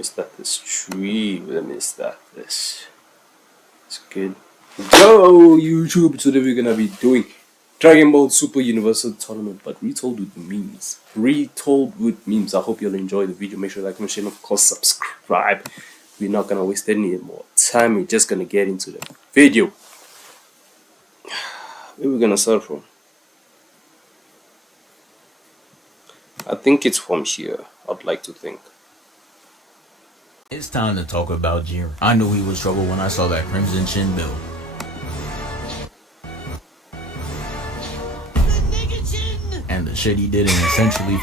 me start this tree. Let me start this. It's good. Go YouTube. Today we're gonna be doing Dragon Ball Super Universal Tournament, but retold with memes. Retold with memes. I hope you'll enjoy the video. Make sure to like, comment, share, and of course subscribe. We're not gonna waste any more time. We're just gonna get into the video. Where are we gonna start from? I think it's from here. I'd like to think. It's time to talk about Jiren. I knew he was trouble when I saw that Crimson Chin build. And the shit he did in essentially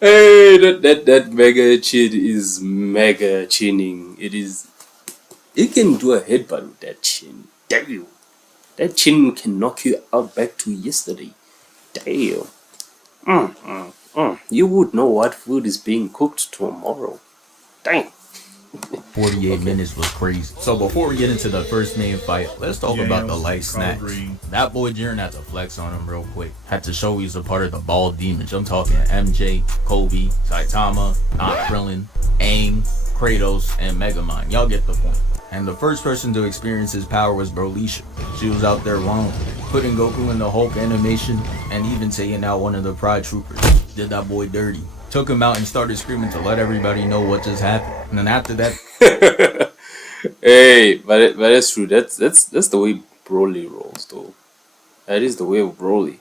Hey, that mega chin is mega chinning. It can do a headbutt with that chin. Damn. That chin can knock you out back to yesterday. Damn. You would know what food is being cooked tomorrow. Dang. 48 minutes was crazy. So before we get into the first main fight, let's talk about the light snacks. That boy Jiren had to flex on him real quick. Had to show he's a part of the ball demons. I'm talking MJ, Kobe, Saitama, not Krillin, Aang, Kratos, and Megamind. Y'all get the point. And the first person to experience his power was Brolisha. She was out there alone, putting Goku in the Hulk animation, and even taking out one of the Pride Troopers. Did that boy dirty. Took him out and started screaming to let everybody know what just happened. And then after that... Hey, but that's true. That's the way Broly rolls, though. That is the way of Broly.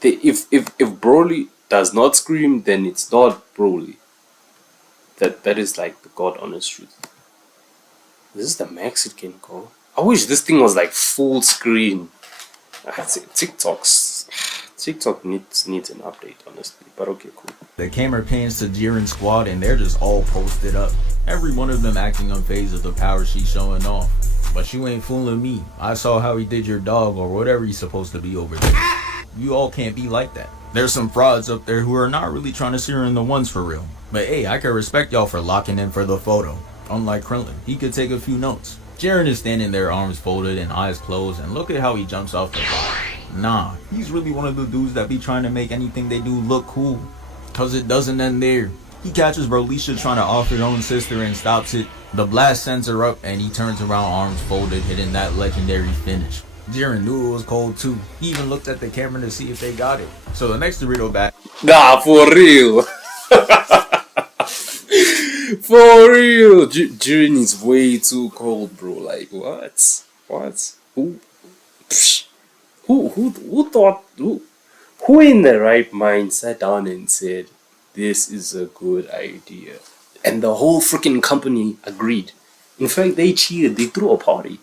If Broly does not scream, then it's not Broly. That is like the God honest truth. This is the max it can go. I wish this thing was like full screen. TikTok needs an update, honestly. But okay, cool. The camera pans to Jiren's squad and they're just all posted up. Every one of them acting unfazed of the power she's showing off. But you ain't fooling me. I saw how he did your dog or whatever he's supposed to be over there. You all can't be like that. There's some frauds up there who are not really trying to see her in the ones for real. But hey, I can respect y'all for locking in for the photo. Unlike Krillin, he could take a few notes. Jiren is standing there, arms folded and eyes closed, and look at how he jumps off the bar. Nah, he's really one of the dudes that be trying to make anything they do look cool. Cause it doesn't end there. He catches Brolisha trying to off her own sister and stops it. The blast sends her up and he turns around, arms folded, hitting that legendary finish. Jiren knew it was cold too. He even looked at the camera to see if they got it. So the next Dorito back. Nah, for real. For real. Jiren is way too cold, bro. Like, what? Who in the right mind sat down and said, this is a good idea? And the whole freaking company agreed. In fact, they cheated. They threw a party.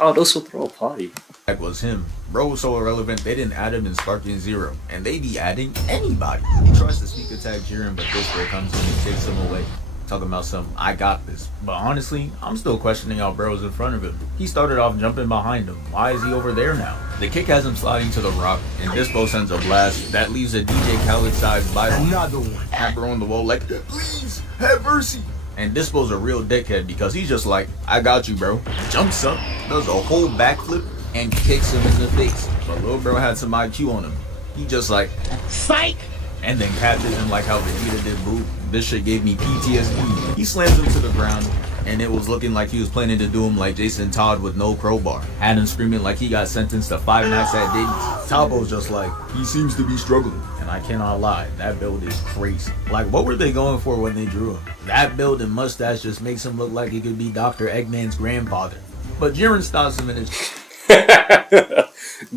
I would also throw a party. That was him. Bro was so irrelevant, they didn't add him in Sparking Zero. And they be adding anybody. He tries to sneak attack Jiren, but this bro comes in and takes him away. Talking about some, I got this. But honestly, I'm still questioning y'all bros in front of him. He started off jumping behind him. Why is he over there now? The kick has him sliding to the rock, and Dispo sends a blast that leaves a DJ Khaled-sized Bible. Another one. Hamper on the wall like, please, have mercy. And Dispo's a real dickhead because he's just like, I got you, bro. Jumps up, does a whole backflip, and kicks him in the face. But little bro had some IQ on him. He just like, psych! And then catches him like how Vegeta did Boo. This shit gave me PTSD. He slams him to the ground, and it was looking like he was planning to do him like Jason Todd with no crowbar. Had him screaming like he got sentenced to 5 nights at Diddy's. Tabo's just like, he seems to be struggling. And I cannot lie, that build is crazy. Like, what were they going for when they drew him? That build and mustache just makes him look like he could be Dr. Eggman's grandfather. But Jiren stops him in his...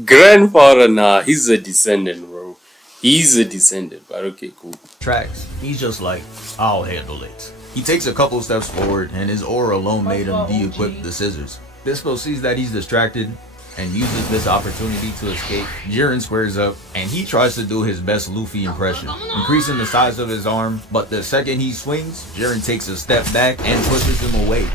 Grandfather, nah, he's a descendant, bro. He's a descendant, but okay, cool. Tracks. He's just like, I'll handle it. He takes a couple steps forward, and his aura alone made him de-equip the scissors. Dispo sees that he's distracted and uses this opportunity to escape. Jiren squares up, and he tries to do his best Luffy impression, increasing the size of his arm, but the second he swings, Jiren takes a step back and pushes him away.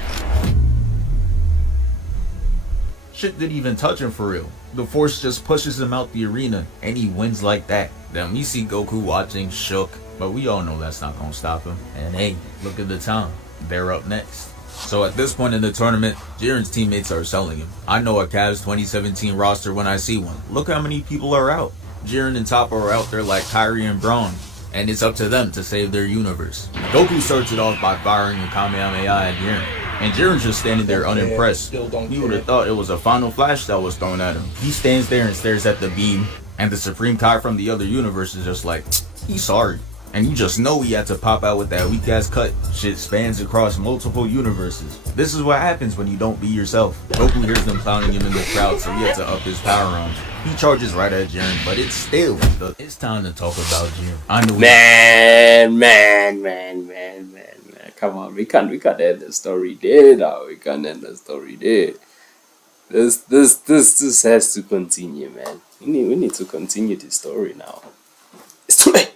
Shit didn't even touch him for real. The force just pushes him out the arena, and he wins like that. Then we see Goku watching, shook, but we all know that's not gonna stop him. And hey, look at the time. They're up next. So at this point in the tournament, Jiren's teammates are selling him. I know a Cavs 2017 roster when I see one. Look how many people are out. Jiren and Toppo are out there like Kyrie and Braun, and it's up to them to save their universe. Goku starts it off by firing a Kamehameha at Jiren, and Jiren's just standing there unimpressed. You would have thought it was a final flash that was thrown at him. He stands there and stares at the beam, and the Supreme Kai from the other universe is just like, he's sorry. And you just know he had to pop out with that weak ass cut. Shit spans across multiple universes. This is what happens when you don't be yourself. Goku hears them clowning him in the crowd, so he had to up his power rounds. He charges right at Jiren, but it's still it's time to talk about Jiren. I know Man. Come on, we can't end the story there now. We can't end the story there. This has to continue, man. We need to continue the story now. It's too late.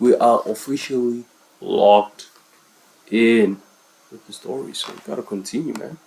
We are officially locked in with the story, so we gotta continue, man.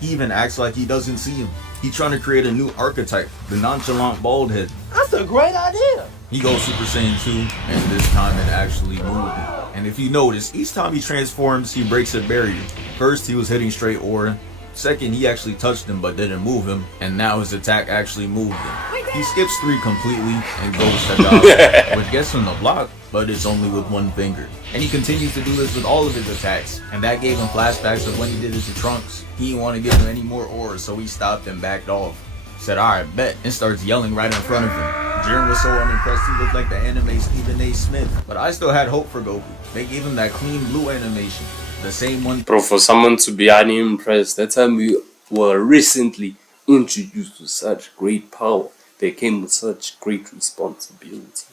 He even acts like he doesn't see him. He's trying to create a new archetype, the nonchalant bald head. That's a great idea. He goes Super Saiyan 2, and this time it actually moved him. And if you notice, each time he transforms, he breaks a barrier. First, he was hitting straight aura. Second, he actually touched him but didn't move him, and now his attack actually moved him. He skips 3 completely and goes to dodge, which gets him the block, but it's only with one finger. And he continues to do this with all of his attacks, and that gave him flashbacks of when he did this to Trunks. He didn't want to give him any more auras, so he stopped and backed off. Said, alright, bet, and starts yelling right in front of him. Jiren was so unimpressed, he looked like the anime Stephen A. Smith. But I still had hope for Goku. They gave him that clean blue animation. The same one. Bro, for someone to be unimpressed, that time we were recently introduced to such great power, they came with such great responsibility.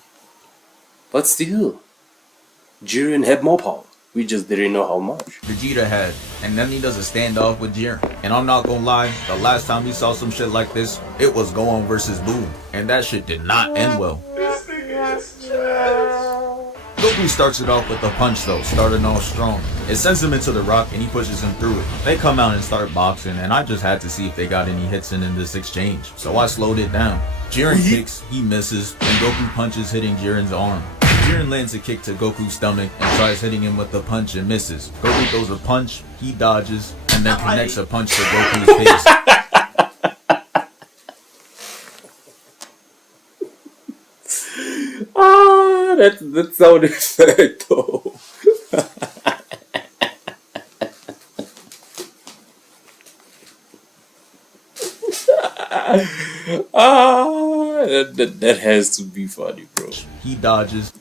But still, Jiren had more power. We just didn't know how much. Vegeta had, and then he does a standoff with Jiren. And I'm not gonna lie, the last time we saw some shit like this, it was Gohan versus Boo, and that shit did not end well. Goku starts it off with a punch though, starting off strong. It sends him into the rock and he pushes him through it. They come out and start boxing, and I just had to see if they got any hits in this exchange, so I slowed it down. Jiren kicks, he misses, and Goku punches, hitting Jiren's arm. Jiren lands a kick to Goku's stomach and tries hitting him with the punch and misses. Goku throws a punch, he dodges, and then connects a punch to Goku's face. That sound effect though. That has to be funny, bro. He dodges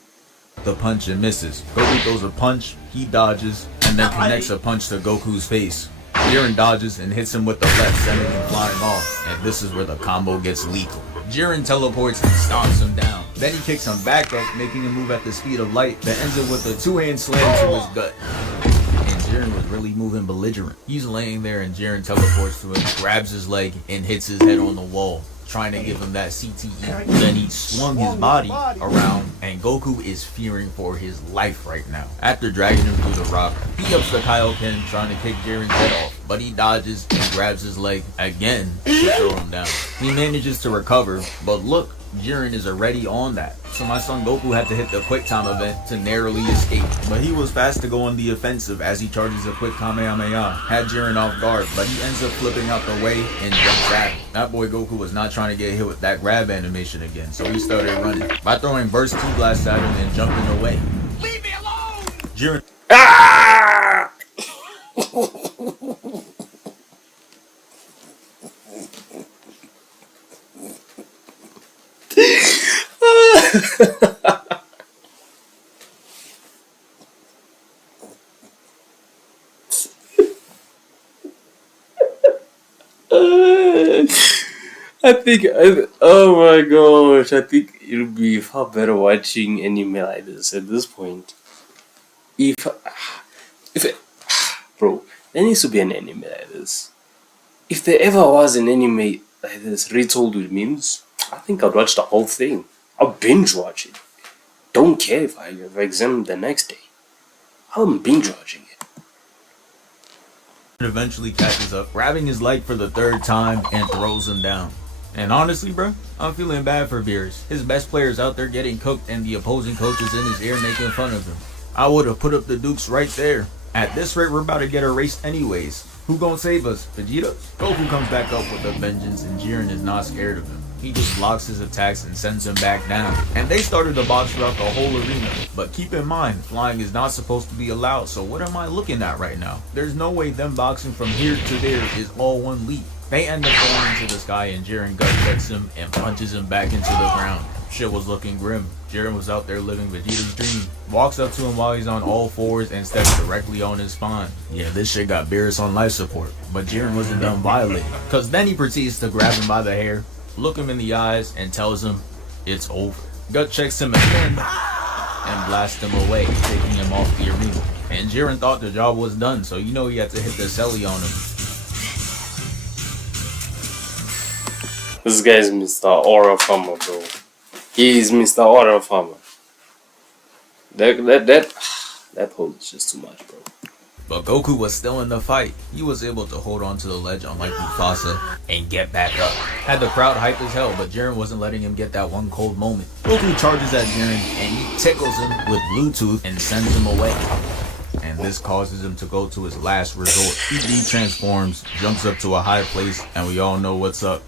the punch and misses. Goku throws a punch, he dodges, and then connects a punch to Goku's face. Jiren dodges and hits him with the left, sending him flying off, and this is where the combo gets lethal. Jiren teleports and stomps him down. Then he kicks him back up, making him move at the speed of light, that ends it with a 2-hand slam to his gut. And Jiren was really moving belligerent. He's laying there and Jiren teleports to him, grabs his leg, and hits his head on the wall, trying to give him that CTE. Then he swung his body around, and Goku is fearing for his life right now. After dragging him through the rock, he ups the Kaioken, trying to kick Jiren's head off, but he dodges and grabs his leg again to throw him down. He manages to recover, but look, Jiren is already on that. So my son Goku had to hit the quick time event to narrowly escape. But he was fast to go on the offensive as he charges a quick Kamehameha. Had Jiren off guard, but he ends up flipping out the way and jumps at him. That boy Goku was not trying to get hit with that grab animation again, so he started running by throwing burst Ki blasts at him and jumping away. Leave me alone! Jiren. Ah! Oh my gosh, I think it'll be far better watching anime like this at this point. Bro, there needs to be an anime like this. If there ever was an anime like this, retold with memes, I think I'd watch the whole thing. I'll binge watch it. Don't care if I examine the next day. I'm binge watching it. Eventually catches up, grabbing his leg for the 3rd time and throws him down. And honestly, bro, I'm feeling bad for Beerus. His best player's out there getting cooked and the opposing coach is in his ear making fun of him. I would have put up the Dukes right there. At this rate, we're about to get erased anyways. Who gonna save us? Vegeta? Goku comes back up with a vengeance and Jiren is not scared of him. He just blocks his attacks and sends him back down. And they started to box throughout the whole arena. But keep in mind, flying is not supposed to be allowed, so what am I looking at right now? There's no way them boxing from here to there is all one leap. They end up going into the sky and Jiren gut checks him and punches him back into the ground. Shit was looking grim. Jiren was out there living Vegeta's dream. Walks up to him while he's on all fours and steps directly on his spine. Yeah, this shit got Beerus on life support. But Jiren wasn't done violating. Cause then he proceeds to grab him by the hair, look him in the eyes, and tells him it's over. Gut checks him again and blasts him away, taking him off the arena. And Jiren thought the job was done, so you know he had to hit the celly on him. This guy's Mr. Aura Farmer, bro. He's Mr. Aura Farmer. That hold is just too much, bro. But Goku was still in the fight. He was able to hold on to the ledge unlike Mufasa and get back up. Had the crowd hype as hell, but Jiren wasn't letting him get that one cold moment. Goku charges at Jiren and he tickles him with Bluetooth and sends him away. And this causes him to go to his last resort. He transforms, jumps up to a high place, and we all know what's up.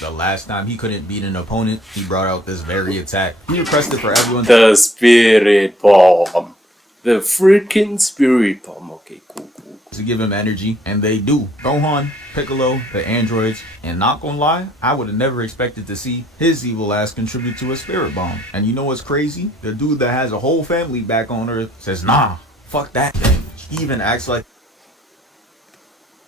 The last time he couldn't beat an opponent, he brought out this very attack. He repressed it for everyone. The Spirit Bomb. The freaking Spirit Bomb. Okay, cool. To give him energy, and they do. Gohan, Piccolo, the androids, and not gonna lie, I would have never expected to see his evil ass contribute to a Spirit Bomb. And you know what's crazy? The dude that has a whole family back on Earth says, nah, fuck that thing. He even acts like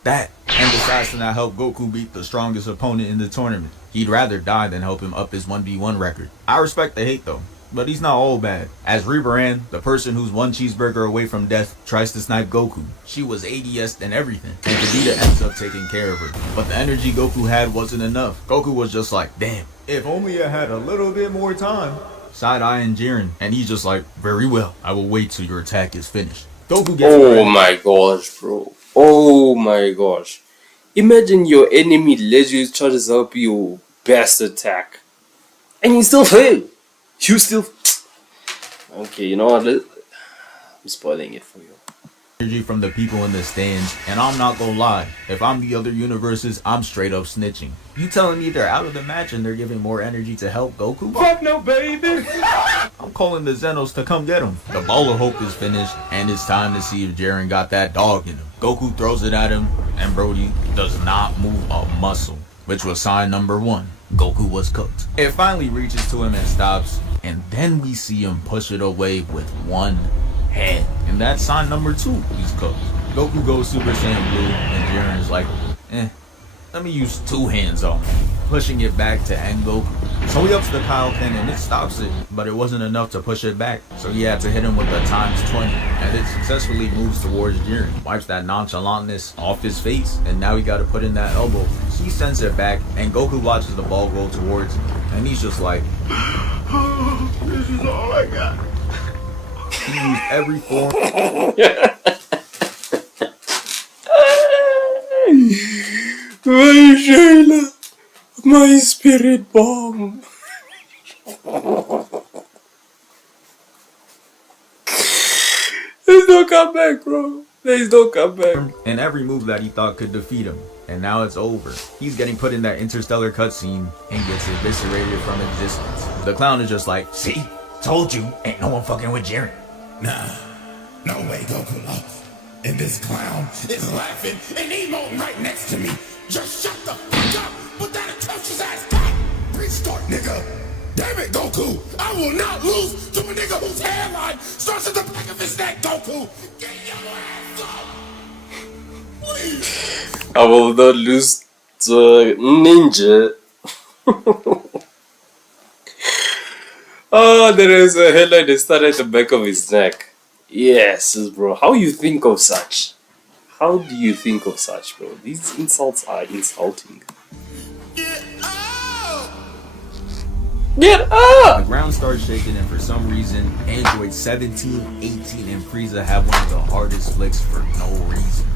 that and decides to not help Goku beat the strongest opponent in the tournament. He'd rather die than help him up his 1v1 record. I respect the hate though, but he's not all bad. As Reaperan, the person who's one cheeseburger away from death, tries to snipe Goku. She was ADS and everything, and Vegeta ends up taking care of her. But the energy Goku had wasn't enough. Goku was just like, damn, if only I had a little bit more time. Side-eyeing Jiren, and he's just like, very well, I will wait till your attack is finished. Goku gets Oh my gosh, bro. Oh my gosh. Imagine your enemy legit charges up your best attack. And you still fail. You still... Okay, you know what? I'm spoiling it for you. Energy from the people in the stands, and I'm not gonna lie, if I'm the other universes, I'm straight up snitching. You telling me they're out of the match and they're giving more energy to help Goku? Fuck no, baby! I'm calling the Zenos to come get him. The Ball of Hope is finished, and it's time to see if Jiren got that dog in him. Goku throws it at him, and Brody does not move a muscle, which was sign number 1. Goku was cooked. It finally reaches to him and stops, and then we see him push it away with one hand. And that's sign number 2. He's cooked. Goku goes Super Saiyan Blue, and Jiren is like, let me use 2 hands on him, pushing it back to end Goku. So he ups the Kaioken and it stops it, but it wasn't enough to push it back. So he had to hit him with a ×20, and it successfully moves towards Jiren. Wipes that nonchalantness off his face, and now he gotta put in that elbow. He sends it back, and Goku watches the ball go towards him, and he's just like, this is all I got. He used every form. My Shayla, my Spirit Bomb. There's no comeback, bro. There's no comeback. And every move that he thought could defeat him. And now it's over. He's getting put in that interstellar cutscene and gets eviscerated from existence. The clown is just like, see? Told you, ain't no one fucking with Jiren. Nah, no way Goku lost. And this clown is laughing and emoting right next to me. Just shut the fuck up with that atrocious ass cut. Restart, nigga. Damn it, Goku. I will not lose to a nigga whose hairline starts at the back of his neck, Goku. Get your ass up. Please. I will not lose to Ninja. Oh, there is a headline that started at the back of his neck. Yes, bro. How you think of such? How do you think of such, bro? These insults are insulting. Get out. Get up! The ground starts shaking, and for some reason, Android 17, 18, and Frieza have one of the hardest flicks for no reason.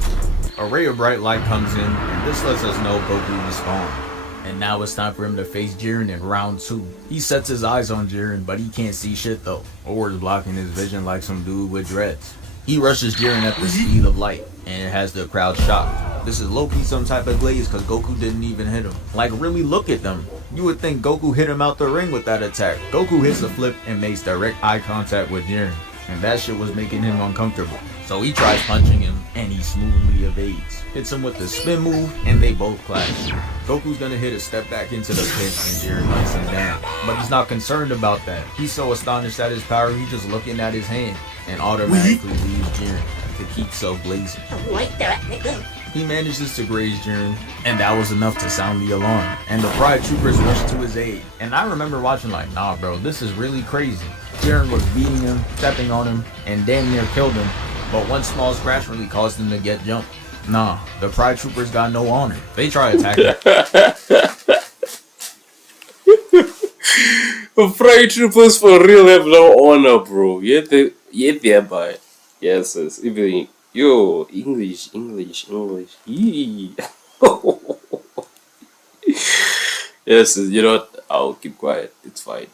A ray of bright light comes in, and this lets us know Goku respawned. And now it's time for him to face Jiren in round 2. He sets his eyes on Jiren, but he can't see shit though. Or is blocking his vision like some dude with dreads. He rushes Jiren at the speed of light, and it has the crowd shocked. This is low-key some type of glaze because Goku didn't even hit him. Like, really look at them. You would think Goku hit him out the ring with that attack. Goku hits a flip and makes direct eye contact with Jiren, and that shit was making him uncomfortable. So he tries punching him, and he smoothly evades. Hits him with the spin move, and they both clash. Goku's gonna hit a step back into the pit, and Jiren knocks him down. But he's not concerned about that. He's so astonished at his power, he's just looking at his hand, and automatically leaves Jiren to keep so blazing. He manages to graze Jiren, and that was enough to sound the alarm. And the Pride Troopers rushed to his aid. And I remember watching like, nah bro, this is really crazy. Jiren was beating him, stepping on him, and damn near killed him. But one small scratch really caused him to get jumped. Nah, the Pride Troopers got no honor. They try attacking. The Pride Troopers for real have no honor, bro. Yet thereby. Yes, even yo, English. Yee. Yes, you know what? I'll keep quiet. It's fine.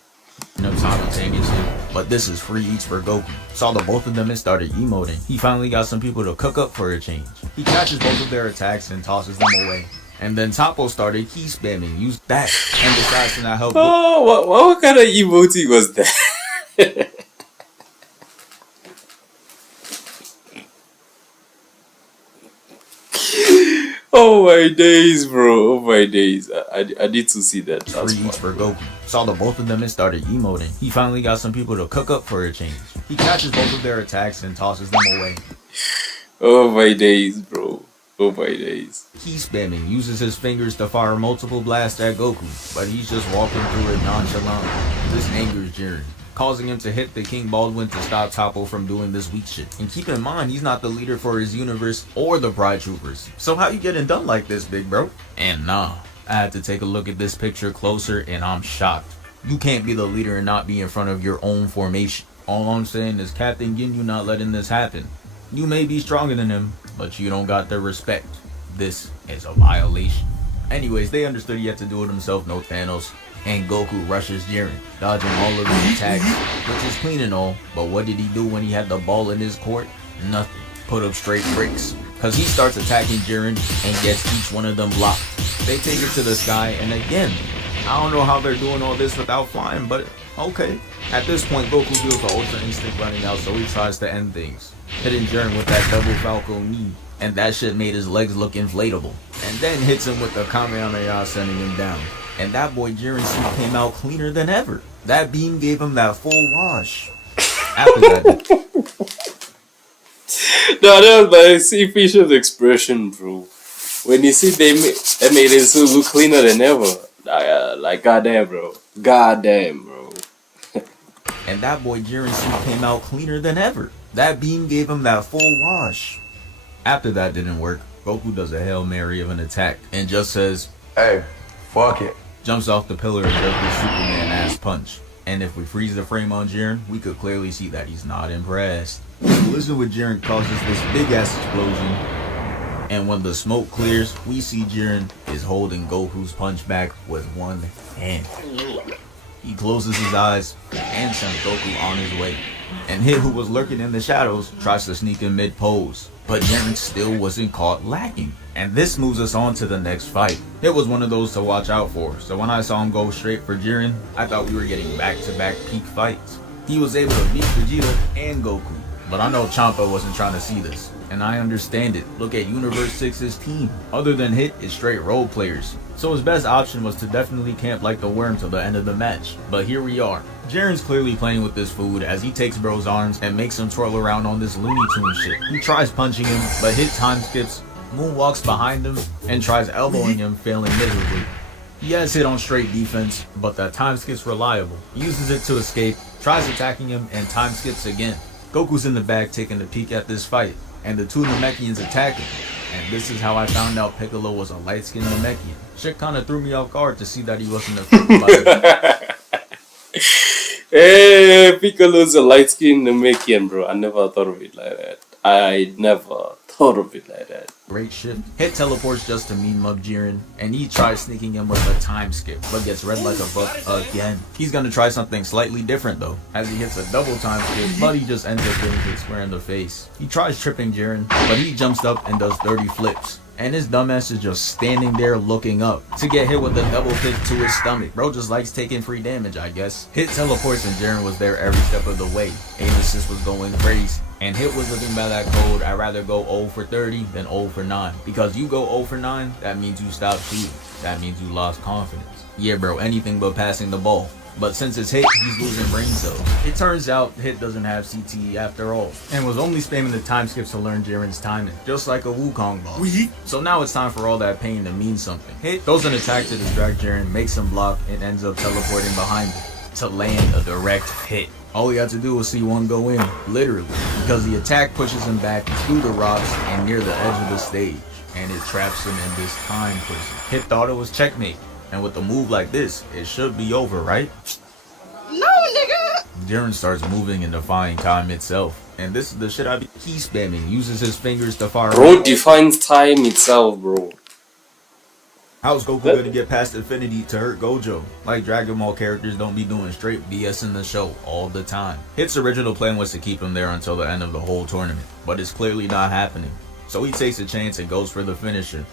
Simultaneously, but this is free eats for Goku. Saw the both of them and started emoting. He finally got some people to cook up for a change. He catches both of their attacks and tosses them away. And then Toppo started key spamming, used that, and decides to not help. Oh, what kind of emoting was that? Oh my days, bro. Oh my days. I need to see that. That's free eats for Goku. Saw the both of them and started emoting. He finally got some people to cook up for a change. He catches both of their attacks and tosses them away. Oh my days, bro. Oh my days. Key spamming, uses his fingers to fire multiple blasts at Goku, but he's just walking through it nonchalantly. This angers Jiren, causing him to hit the King Baldwin to stop Toppo from doing this weak shit. And keep in mind, he's not the leader for his universe or the Pride Troopers. So how you getting done like this, big bro? And nah, I had to take a look at this picture closer and I'm shocked. You can't be the leader and not be in front of your own formation. All I'm saying is Captain Ginyu not letting this happen. You may be stronger than him, but you don't got their respect. This is a violation. Anyways, they understood he had to do it himself, no Thanos. And Goku rushes Jiren, dodging all of his attacks, which is clean and all, but what did he do when he had the ball in his court? Nothing. Put up straight bricks. Cause he starts attacking Jiren and gets each one of them blocked. They take it to the sky, and again, I don't know how they're doing all this without flying, but okay. At this point, Goku feels the Ultra Instinct running out, so he tries to end things, hitting Jiren with that double Falco knee, and that shit made his legs look inflatable. And then hits him with the Kamehameha, sending him down. And that boy Jiren's suit came out cleaner than ever. That beam gave him that full wash. After that, No, that was my see Fisher's expression, bro. When you see they made his suit look cleaner than ever. Like goddamn, bro. Goddamn, bro. and that boy Jiren's suit came out cleaner than ever. That beam gave him that full wash. After that didn't work, Goku does a Hail Mary of an attack and just says, "Hey, fuck it." Jumps off the pillar and does the Superman ass punch. And if we freeze the frame on Jiren, we could clearly see that he's not impressed. The collision with Jiren causes this big ass explosion. And when the smoke clears, we see Jiren is holding Goku's punch back with one hand. He closes his eyes and sends Goku on his way. And Hit, who was lurking in the shadows, tries to sneak in mid-pose. But Jiren still wasn't caught lacking. And this moves us on to the next fight. It was one of those to watch out for, so when I saw him go straight for Jiren, I thought we were getting back-to-back peak fights. He was able to beat Vegeta and Goku, but I know Champa wasn't trying to see this, and I understand it. Look at Universe 6's team. Other than Hit, it's straight role players. So his best option was to definitely camp like the worm till the end of the match. But here we are. Jiren's clearly playing with this food as he takes bro's arms and makes him twirl around on this Looney Tunes shit. He tries punching him, but Hit time skips, moonwalks behind him, and tries elbowing him, failing miserably. He has Hit on straight defense, but that time skip's reliable. He uses it to escape, tries attacking him, and time skips again. Goku's in the back taking a peek at this fight, and the two Namekians attack him. And this is how I found out Piccolo was a light-skinned Namekian. Shit kinda threw me off guard to see that he wasn't affected by it. Hey, Piccolo's a light-skinned Namekian, bro. I never thought of it like that. I never thought of it like that. Great shit. Hit teleports just to meet up Jiren, and he tries sneaking him with a time skip, but gets read like a book again. He's gonna try something slightly different though, as he hits a double time skip, but he just ends up getting hit square in the face. He tries tripping Jiren, but he jumps up and does 30 flips. and his dumbass is just standing there looking up to get hit with a double kick to his stomach. Bro just likes taking free damage, I guess. Hit teleports and Jiren was there every step of the way. Aim assist was going crazy. And Hit was living by that code, I'd rather go 0 for 30 than 0 for 9. Because you go 0 for 9, that means you stopped shooting. That means you lost confidence. Yeah bro, anything but passing the ball. But since it's Hit, he's losing brain cells. It turns out Hit doesn't have CTE after all, and was only spamming the time skips to learn Jiren's timing, just like a Wukong boss. So now it's time for all that pain to mean something. Hit throws an attack to distract Jiren, makes him block, and ends up teleporting behind him to land a direct hit. All he had to do was see one go in, literally, because the attack pushes him back through the rocks and near the edge of the stage, and it traps him in this time prison. Hit thought it was checkmate. And with a move like this, it should be over, right? No, nigga! Jiren starts moving and defying time itself. And this is the shit I be key spamming. Uses his fingers to fire. Bro defines time itself, bro. How's Goku gonna get past Infinity to hurt Gojo? Like Dragon Ball characters don't be doing straight BS in the show all the time. Hit's original plan was to keep him there until the end of the whole tournament. But it's clearly not happening. So he takes a chance and goes for the finisher.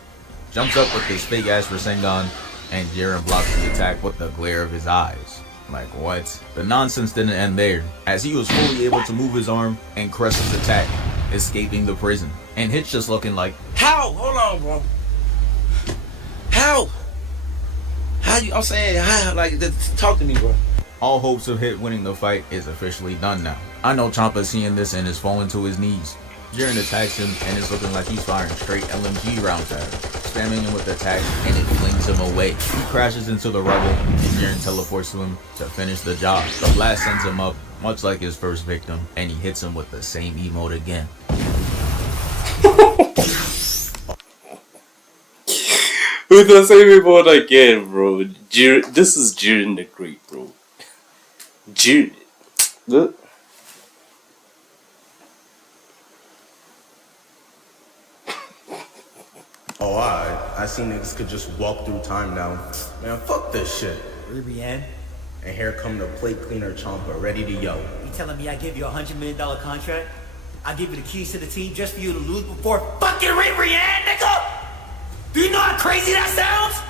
Jumps up with his fake ass Rasengan. And Jiren blocks the attack with the glare of his eyes. Like what? The nonsense didn't end there, as he was fully able to move his arm and crush his attack, escaping the prison. And Hit's just looking like, how? Hold on, bro. How? I'm saying, how? Like, talk to me, bro. all hopes of Hit winning the fight is officially done now. I know Ciampa's seeing this and is falling to his knees. Jiren attacks him and it's looking like he's firing straight LMG rounds at him, spamming him with attacks and it flings him away. He crashes into the rubble and Jiren teleports to him to finish the job. The blast sends him up, much like his first victim, and he hits him with the same emote again. With the same emote again, bro. This is Jiren the Great, bro. Jiren. Oh, I see niggas could just walk through time now. Man, fuck this shit. Ribrianne, And here come the plate cleaner Ciampa, ready to yo. you telling me I give you $100 million contract? I give you the keys to the team just for you to lose before fucking Ribrianne, nigga? Do you know how crazy that sounds?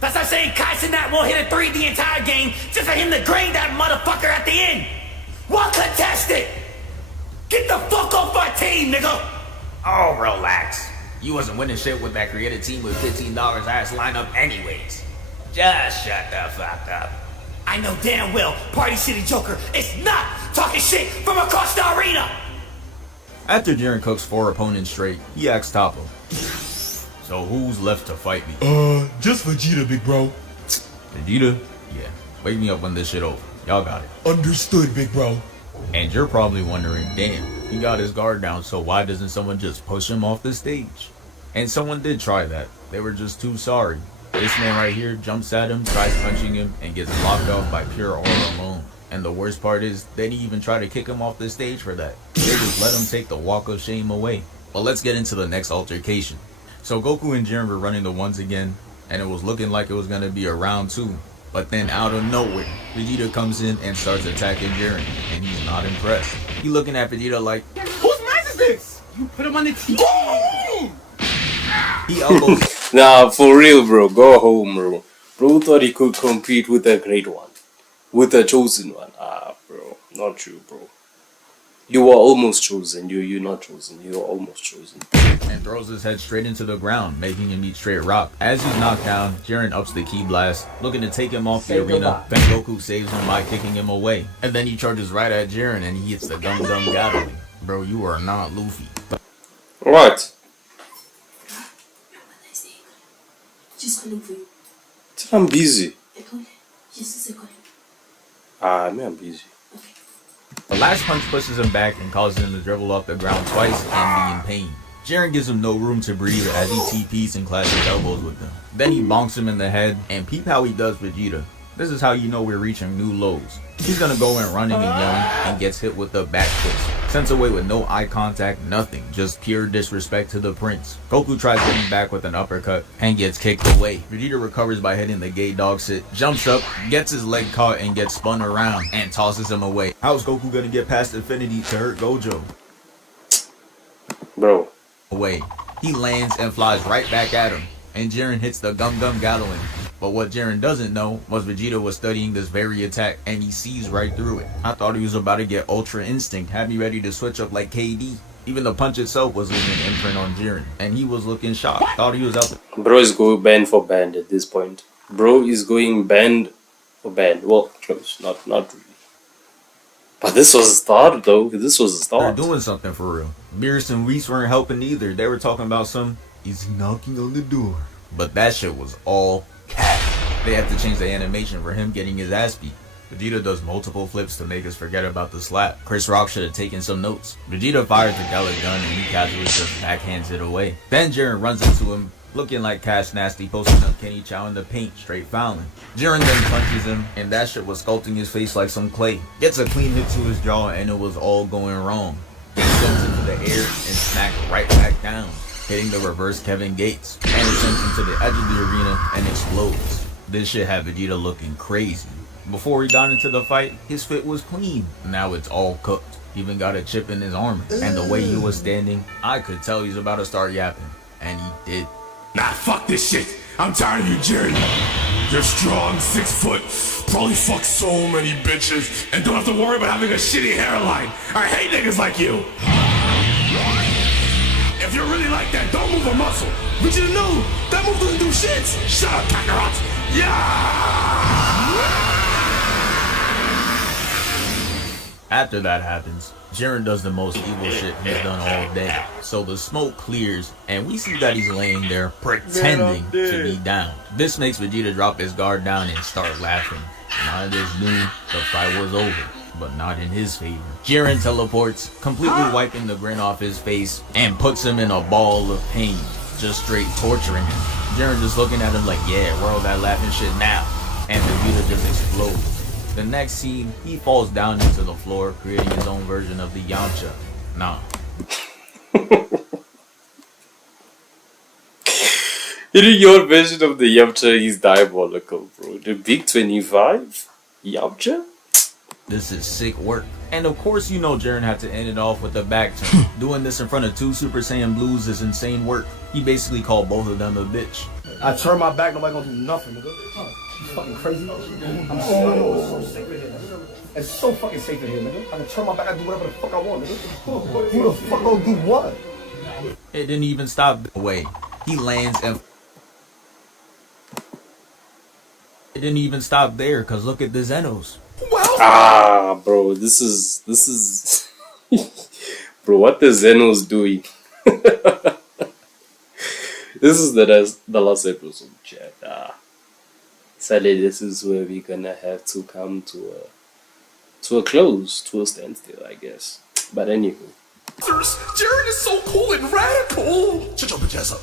That's like saying Kai Cenat won't hit a 3 the entire game just for him to grade that motherfucker at the end. What contested? Get the fuck off our team, nigga! Oh, relax. You wasn't winning shit with that created team with $15 ass lineup anyways. Just shut the fuck up. I know damn well Party City Joker is not talking shit from across the arena! After Jiren cooks 4 opponents straight, he asks Toppo, so who's left to fight me? Just Vegeta, big bro. Vegeta? Yeah. Wake me up when this shit over. Y'all got it. Understood, big bro. And you're probably wondering, damn, he got his guard down, so why doesn't someone just push him off the stage? And someone did try that. They were just too sorry. This man right here jumps at him, tries punching him, and gets blocked off by pure aura alone. And the worst part is, they didn't even try to kick him off the stage for that. They just let him take the walk of shame away. But let's get into the next altercation. So Goku and Jiren were running the ones again, and it was looking like it was gonna be a round 2. But then out of nowhere, Vegeta comes in and starts attacking Jiren, and he's not impressed. He looking at Vegeta like, Whose match is this? You put him on the team. he elbows. Nah, for real, bro. Go home, bro. Bro thought he could compete with a great one. With a chosen one. Ah, bro. Not you, bro. You were almost chosen. You're not chosen. You were almost chosen. And throws his head straight into the ground, making him eat straight rock. As he's knocked down, Jiren ups the ki blast, looking to take him off the arena. Then Goku saves him by kicking him away. And then he charges right at Jiren and he hits the Gum Gum Gatling. Bro, you are not Luffy. What? I'm busy. Ah, man, I'm busy. The last punch pushes him back and causes him to dribble off the ground twice and be in pain. Jiren gives him no room to breathe as he TPs and clashes elbows with him. Then he bonks him in the head, and peep how he does Vegeta. This is how you know we're reaching new lows. He's gonna go in running and yelling and gets hit with the back twist. Sent away with no eye contact, nothing, just pure disrespect to the prince. Goku tries getting back with an uppercut and gets kicked away. Vegeta recovers by hitting the gay dog sit, jumps up, gets his leg caught and gets spun around and tosses him away. How's Goku gonna get past Infinity to hurt Gojo? Bro. Away. He lands and flies right back at him, and Jiren hits the Gum Gum Gallowing. But what Jiren doesn't know was Vegeta was studying this very attack, and he sees right through it. I thought he was about to get Ultra Instinct, had me ready to switch up like KD. Even the punch itself was leaving an imprint on Jiren, and he was looking shocked. Thought he was out. Bro is going band for band at this point. Bro is going band for band. Well, close. Not really. But this was a start, though. This was a start. They're doing something for real. Beerus and Whis weren't helping either. They were talking about he's knocking on the door. But that shit was all cat. They have to change the animation for him getting his ass beat. Vegeta does multiple flips to make us forget about the slap. Chris Rock should have taken some notes. Vegeta fires the Gala gun and he casually just backhands it away. Then Jiren runs into him, looking like Cash Nasty posting up Kenny Chow in the paint, straight fouling. Jiren then punches him, and that shit was sculpting his face like some clay. Gets a clean hit to his jaw, and it was all going wrong. He jumps into the air and smacks right back down, hitting the reverse Kevin Gates, and it sends him to the edge of the arena and explodes. This shit had Vegeta looking crazy. Before he got into the fight, his fit was clean. Now it's all cooked. Even got a chip in his armor. And the way he was standing, I could tell he's about to start yapping. And he did. Nah, fuck this shit. I'm tired of you, Jiren. You're strong, 6 foot, probably fuck so many bitches, and don't have to worry about having a shitty hairline. I hate niggas like you. If you're really like that, don't move a muscle. But you know, that move doesn't do shit. Shut up, Kakarot. Yeah! After that happens, Jiren does the most evil shit he's done all day. So the smoke clears, and we see that he's laying there pretending to be down. This makes Vegeta drop his guard down and start laughing. Nanadeus knew the fight was over, but not in his favor. Jiren teleports, completely wiping the grin off his face, and puts him in a ball of pain, just straight torturing him. Jiren just looking at him like, yeah, where all that laughing shit now? And Vegeta just explodes. The next scene, he falls down into the floor, creating his own version of the Yamcha. Nah. Your version of the Yamcha is diabolical, bro. The big 25? Yamcha? This is sick work. And of course you know Jiren had to end it off with a back turn. Doing this in front of 2 Super Saiyan Blues is insane work. He basically called both of them a bitch. I turn my back, nobody gonna do nothing, nigga. You fucking crazy. I'm so safe in here, nigga. It's so fucking safe in here, nigga. I can turn my back, I do whatever the fuck I want, nigga. Who the fuck gonna do what? It didn't even stop away. He lands and it didn't even stop there, cause look at the Zenos. Bro, this is bro, what the Zenos doing? This is the last episode, chat. Sadly, this is where we're gonna have to come to a close, to a standstill, I guess. But anywho. Jiren is so cool and radical. Shut your bitch ass up.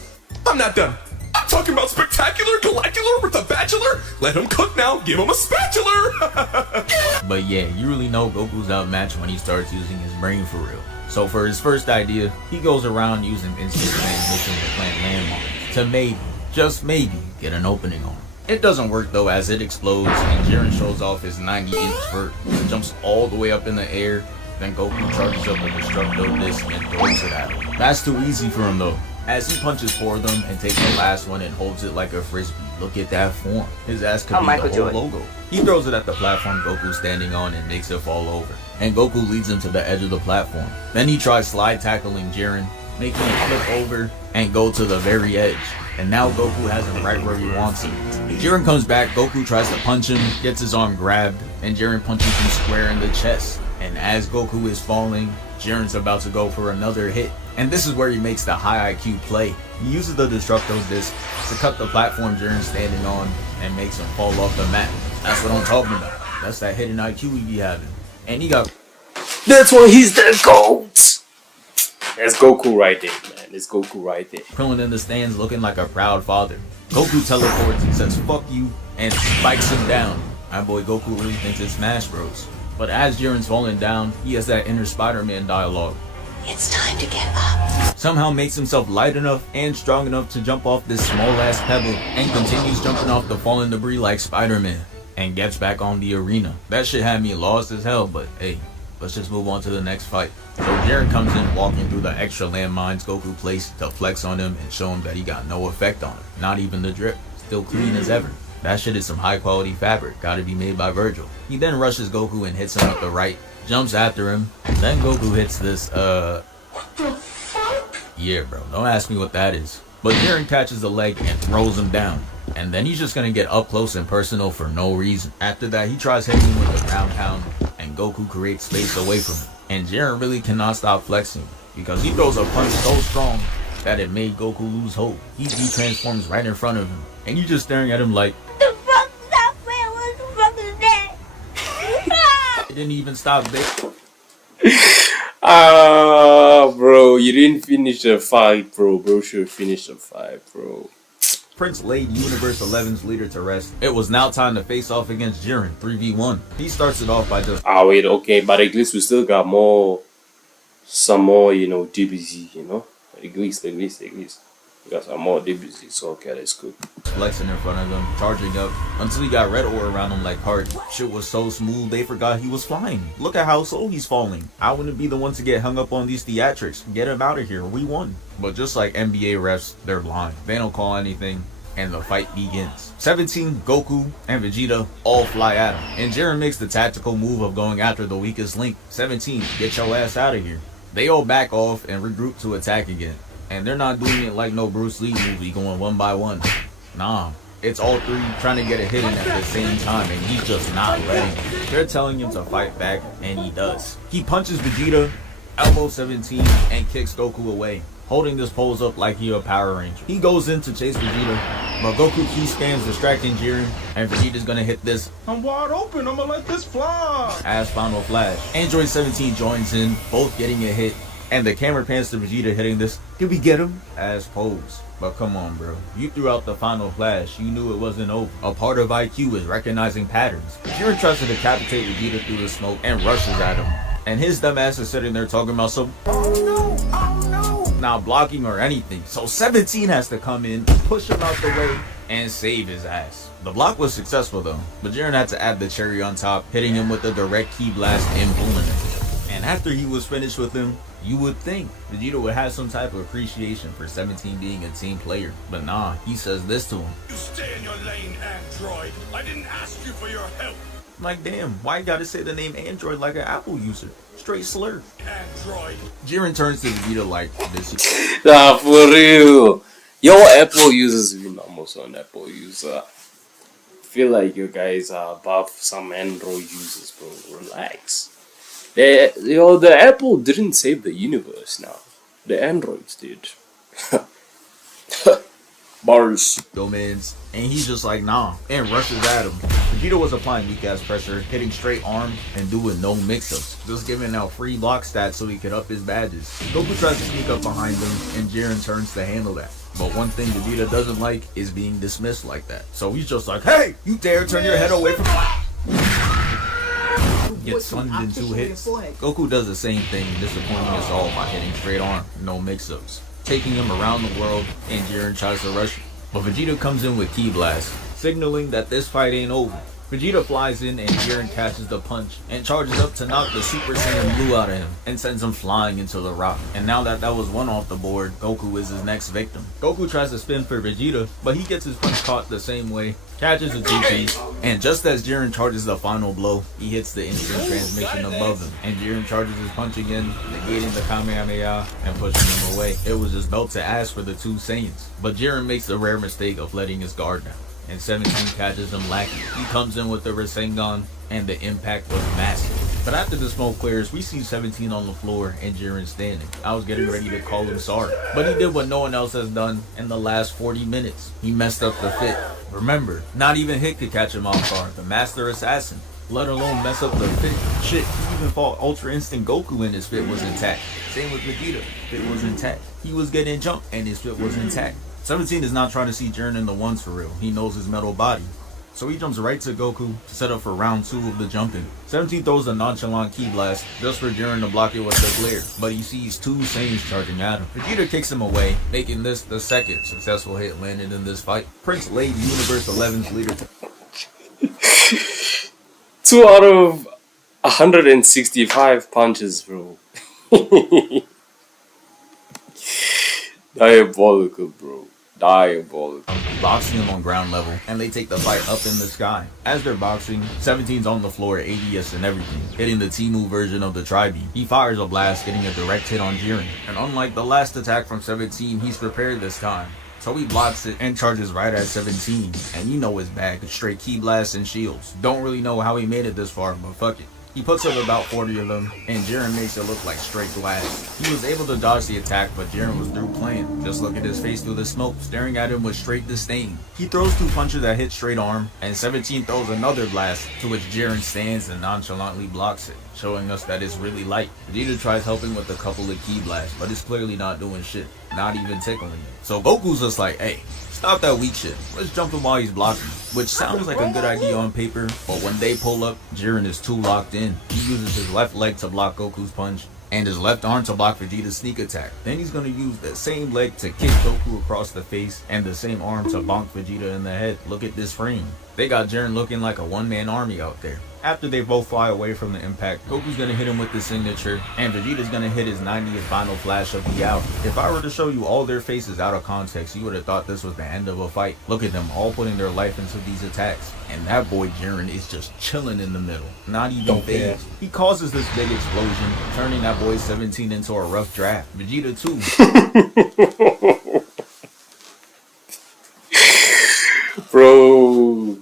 I'm not done. I'm talking about spectacular, galacular with a bachelor. Let him cook now. Give him a spatula. But yeah, you really know Goku's outmatched when he starts using his brain for real. So for his first idea, he goes around using instant transmission to plant landmines to maybe, just maybe, get an opening on him. It doesn't work though, as it explodes and Jiren shows off his 90-inch vert and jumps all the way up in the air. Then Goku charges up a Destructo Disc and throws it at him. That's too easy for him though, as he punches 4 of them and takes the last one and holds it like a frisbee. Look at that form. His ass could be the whole logo. He throws it at the platform Goku's standing on and makes it fall over. And Goku leads him to the edge of the platform. Then he tries slide tackling Jiren, making him flip over and go to the very edge. And now Goku has him right where he wants him. Jiren comes back, Goku tries to punch him, gets his arm grabbed, and Jiren punches him square in the chest. And as Goku is falling, Jiren's about to go for another hit. And this is where he makes the high IQ play. He uses the Destructo Disc to cut the platform Jiren's standing on and makes him fall off the mat. That's what I'm talking about. That's that hidden IQ he be having. And he got... That's why he's the GOAT! That's Goku right there, man. It's Goku right there. Krillin in the stands looking like a proud father. Goku teleports and says fuck you and spikes him down. My boy Goku really thinks it's Smash Bros. But as Jiren's falling down, he has that inner Spider-Man dialogue. It's time to get up. Somehow makes himself light enough and strong enough to jump off this small ass pebble and continues jumping off the fallen debris like Spider-Man and gets back on the arena. That shit had me lost as hell, but hey, let's just move on to the next fight. So Jiren comes in walking through the extra landmines Goku placed to flex on him and show him that he got no effect on him. Not even the drip. Still clean as ever. That shit is some high quality fabric. Gotta be made by Virgil. He then rushes Goku and hits him with the right. Jumps after him. Then Goku hits this, What the fuck? Yeah, bro. Don't ask me what that is. But Jiren catches the leg and throws him down. And then he's just gonna get up close and personal for no reason. After that, he tries hitting him with the ground pound, and Goku creates space away from him. And Jiren really cannot stop flexing, because he throws a punch so strong that it made Goku lose hope. He transforms right in front of him, and he's just staring at him like, The fuck is that, man? What the fuck is that? it didn't even stop there. Bro, you didn't finish the fight, bro. Bro should finish the fight, bro. Prince laid Universe 11's leader to rest. It was now time to face off against Jiren, 3v1. He starts it off by just... Wait, okay, but at least we still got some more, you know, DBZ, you know? At least. We got some more DBZ, so okay, that's good. flexing in front of him, charging up, until he got red ore around him like party. Shit was so smooth, they forgot he was flying. Look at how slow he's falling. I wouldn't be the one to get hung up on these theatrics. Get him out of here, we won. But just like NBA refs, they're blind. They don't call anything, and the fight begins. 17, Goku, and Vegeta all fly at him, and Jiren makes the tactical move of going after the weakest link. 17, get your ass out of here. They all back off and regroup to attack again. And they're not doing it like no Bruce Lee movie going one by one. Nah, it's all three trying to get a hit in at the same time, and he's just not letting them. They're telling him to fight back, and he does. He punches Vegeta, elbow 17, and kicks Goku away, holding this pose up like he a Power Ranger. He goes in to chase Vegeta, but Goku key spams distracting Jiren, and Vegeta's gonna hit this I'm wide open, I'm gonna let this fly as final flash. Android 17 joins in, both getting a hit, and the camera pans to Vegeta hitting this "Did we get him?" as pose. But come on, bro. You threw out the final flash. You knew it wasn't over. A part of IQ is recognizing patterns. Jiren tries to decapitate Vegeta through the smoke and rushes at him. And his dumbass is sitting there talking about some not blocking or anything. So 17 has to come in, push him out the way, and save his ass. The block was successful though, but Jiren had to add the cherry on top, hitting him with a direct ki blast and pulling him. And after he was finished with him, you would think Vegeta would have some type of appreciation for 17 being a team player. But nah, he says this to him. You stay in your lane, Android. I didn't ask you for your help. Like, damn, why you gotta say the name Android like an Apple user? Straight slur. Android. Jiren turns to Vegeta like this. Nah, for real. Yo, Apple users, even almost an Apple user. Feel like you guys are above some Android users, bro. Relax. The Apple didn't save the universe now. The Androids did. Bars. Domains. And he's just like, nah, and rushes at him. Vegeta was applying weak ass pressure, hitting straight arm, and doing no mix-ups. Just giving out free block stats so he could up his badges. Goku tries to sneak up behind him, and Jiren turns to handle that. But one thing Vegeta doesn't like is being dismissed like that. So he's just like, hey, you dare turn your head away from me? Gets stunned in 2 hits. Goku does the same thing, disappointing us all by hitting straight arm, no mix-ups, taking him around the world, and Jiren tries to rush him. But Vegeta comes in with Ki Blast, signaling that this fight ain't over. Vegeta flies in and Jiren catches the punch and charges up to knock the Super Saiyan Blue out of him and sends him flying into the rock. And now that was one off the board, Goku is his next victim. Goku tries to spin for Vegeta, but he gets his punch caught the same way, catches a 2-piece, and just as Jiren charges the final blow, he hits the instant transmission above him. And Jiren charges his punch again, negating the Kamehameha and pushing him away. It was just belt to ass for the 2 Saiyans. But Jiren makes the rare mistake of letting his guard down, and 17 catches him lacking. He comes in with the Rasengan, and the impact was massive. But after the smoke clears, we see 17 on the floor and Jiren standing. I was getting ready to call him sorry, but he did what no one else has done in the last 40 minutes. He messed up the fit. Remember, not even Hit could catch him off guard, the master assassin, let alone mess up the fit. Shit, he even fought Ultra Instinct Goku and his fit was intact. Same with Vegeta, fit was intact. He was getting jumped and his fit was intact. 17 is not trying to see Jiren in the ones for real. He knows his metal body. So he jumps right to Goku to set up for round 2 of the jumping. 17 throws a nonchalant Ki Blast just for Jiren to block it with the glare, but he sees 2 Saiyans charging at him. Vegeta kicks him away, making this the second successful hit landed in this fight. Prince laid Universe 11's leader 2 out of 165 punches, bro. Diabolical, bro. Diabolical. Boxing him on ground level, and they take the fight up in the sky. As they're boxing, 17's on the floor, ADS and everything, hitting the Timu version of the Tri-Beam. He fires a blast, getting a direct hit on Jiren. And unlike the last attack from 17, he's prepared this time. So he blocks it and charges right at 17. And you know his bag, straight key blasts and shields. Don't really know how he made it this far, but fuck it. He puts up about 40 of them, and Jiren makes it look like straight glass. He was able to dodge the attack, but Jiren was through playing. Just look at his face through the smoke, staring at him with straight disdain. He throws 2 punches that hit straight arm, and 17 throws another blast, to which Jiren stands and nonchalantly blocks it, showing us that it's really light. Vegeta tries helping with a couple of key blasts, but it's clearly not doing shit, not even tickling it. So Goku's just like, hey, stop that weak shit. Let's jump him while he's blocking. Which sounds like a good idea on paper, but when they pull up, Jiren is too locked in. He uses his left leg to block Goku's punch, and his left arm to block Vegeta's sneak attack. Then he's gonna use that same leg to kick Goku across the face, and the same arm to bonk Vegeta in the head. Look at this frame. They got Jiren looking like a one-man army out there. After they both fly away from the impact, Goku's gonna hit him with the signature, and Vegeta's gonna hit his 90th final flash of the hour. If I were to show you all their faces out of context, you would have thought this was the end of a fight. Look at them all putting their life into these attacks. And that boy Jiren is just chilling in the middle, not even phased. He causes this big explosion, turning that boy 17 into a rough draft. Vegeta too. Bro,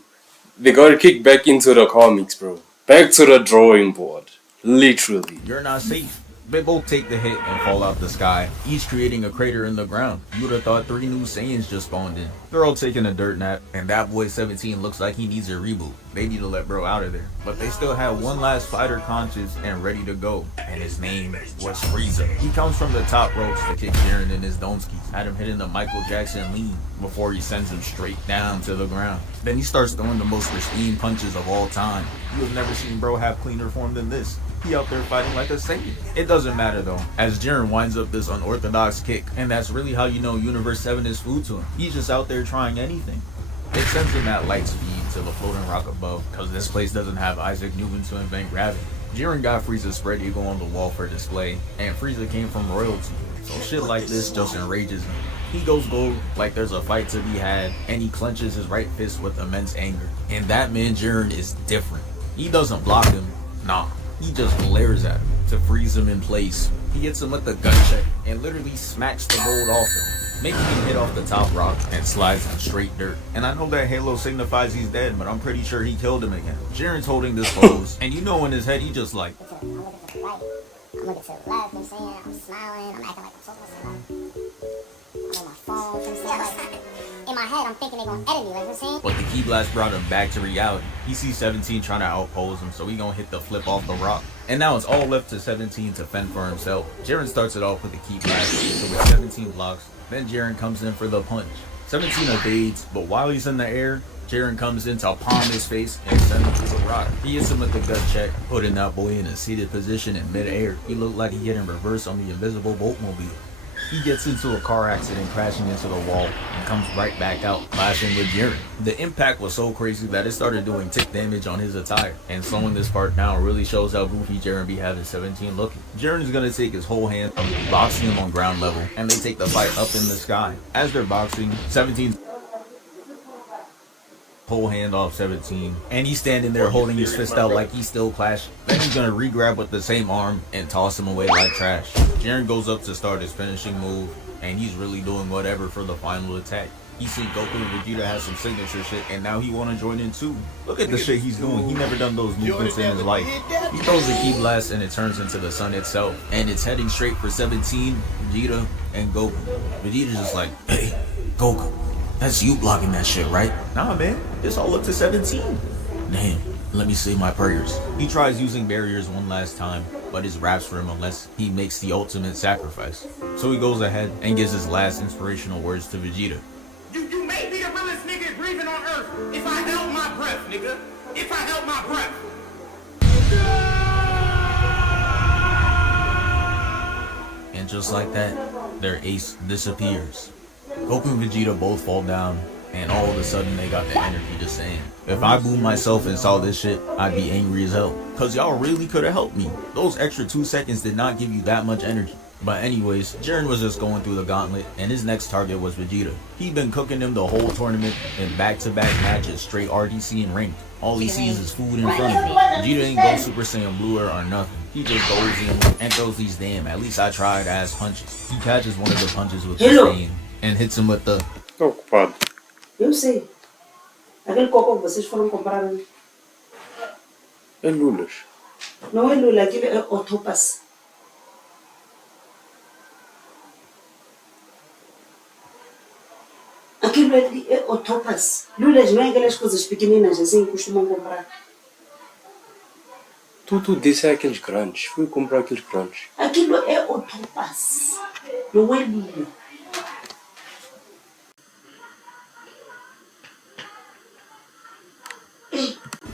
they gotta kick back into the comics, bro. Back to the drawing board. Literally. You're not safe. They both take the hit and fall out the sky, each creating a crater in the ground. You would have thought 3 new Saiyans just spawned in. They're all taking a dirt nap, and that boy 17 looks like he needs a reboot. They need to let bro out of there. But they still have one last fighter conscious and ready to go, and his name was Frieza. He comes from the top ropes to kick Jiren in his donskis, had him hitting the Michael Jackson lean before he sends him straight down to the ground. Then he starts throwing the most pristine punches of all time. You have never seen bro have cleaner form than this. He out there fighting like a Saiyan. It doesn't matter though, as Jiren winds up this unorthodox kick, and that's really how you know Universe 7 is food to him. He's just out there trying anything. It sends him at light speed to the floating rock above, cause this place doesn't have Isaac Newton to invent gravity. Jiren got Frieza's spread eagle on the wall for display, and Frieza came from royalty, so shit like this just enrages him. He goes gold like there's a fight to be had, and he clenches his right fist with immense anger. And that man Jiren is different. He doesn't block him, nah. He just glares at him to freeze him in place. He hits him with the gut check and literally smacks the gold off him, making him hit off the top rock and slides in straight dirt. And I know that halo signifies he's dead, but I'm pretty sure he killed him again. Jiren's holding this pose, and you know in his head he just like, I'm looking to the right, I'm looking to the left, I'm saying, I'm smiling, I'm acting like I'm supposed to. I'm on my phone, I'm saying, like, in my head, I'm thinking they're gonna edit me, like, you know what I'm saying? But the key blast brought him back to reality. He sees 17 trying to outpose him, so he gonna hit the flip off the rock. And now it's all left to 17 to fend for himself. Jiren starts it off with the key blast, so with 17 blocks, then Jiren comes in for the punch. 17 evades, but while he's in the air, Jiren comes in to palm his face and send him through the rock. He hits him with the gut check, putting that boy in a seated position in mid-air. He looked like he hit in reverse on the invisible boatmobile. He gets into a car accident, crashing into the wall, and comes right back out, clashing with Jiren. The impact was so crazy that it started doing tick damage on his attire, and slowing this part down really shows how goofy Jiren be having 17 looking. Jiren is gonna take his whole hand, boxing him on ground level, and they take the fight up in the sky. As they're boxing, 17 whole hand off 17, and he's standing there holding his fist out like he's still clashing. Then he's gonna re-grab with the same arm and toss him away like trash. Jiren goes up to start his finishing move, and he's really doing whatever for the final attack. He seen Goku and Vegeta have some signature shit, and now he wanna join in too. Look at the shit he's doing. He never done those movements in his life. He throws a key blast and it turns into the sun itself, and it's heading straight for 17, Vegeta, and Goku. Vegeta's just like, hey, Goku, that's you blocking that shit, right? Nah, man. It's all up to 17. Damn. Let me say my prayers. He tries using barriers one last time, but it's raps for him unless he makes the ultimate sacrifice. So he goes ahead and gives his last inspirational words to Vegeta. You may be the realest nigga breathing on earth if I held my breath, nigga. If I held my breath. And just like that, their ace disappears. Goku and Vegeta both fall down, and all of a sudden they got the energy to saying, if I boomed myself and saw this shit, I'd be angry as hell. Cause y'all really could have helped me. Those extra 2 seconds did not give you that much energy. But anyways, Jiren was just going through the gauntlet, and his next target was Vegeta. He'd been cooking him the whole tournament in back-to-back matches, straight RDC and ranked. All he sees is food in front of him. Vegeta ain't go Super Saiyan Blue or nothing. He just goes in and throws these damn, at least I tried, ass punches. He catches one of the punches with the Saiyan and hits him with the... Tô ocupado. Eu sei. Aquele coco que vocês foram comprar É Lulas. não é lula, aquilo é octopus. Aquilo é octopus. Lulas não é aquelas coisas pequeninas assim que costumam comprar. Tu disse aqueles grandes. Fui comprar aqueles grandes. Aquilo é octopus. Não é lula.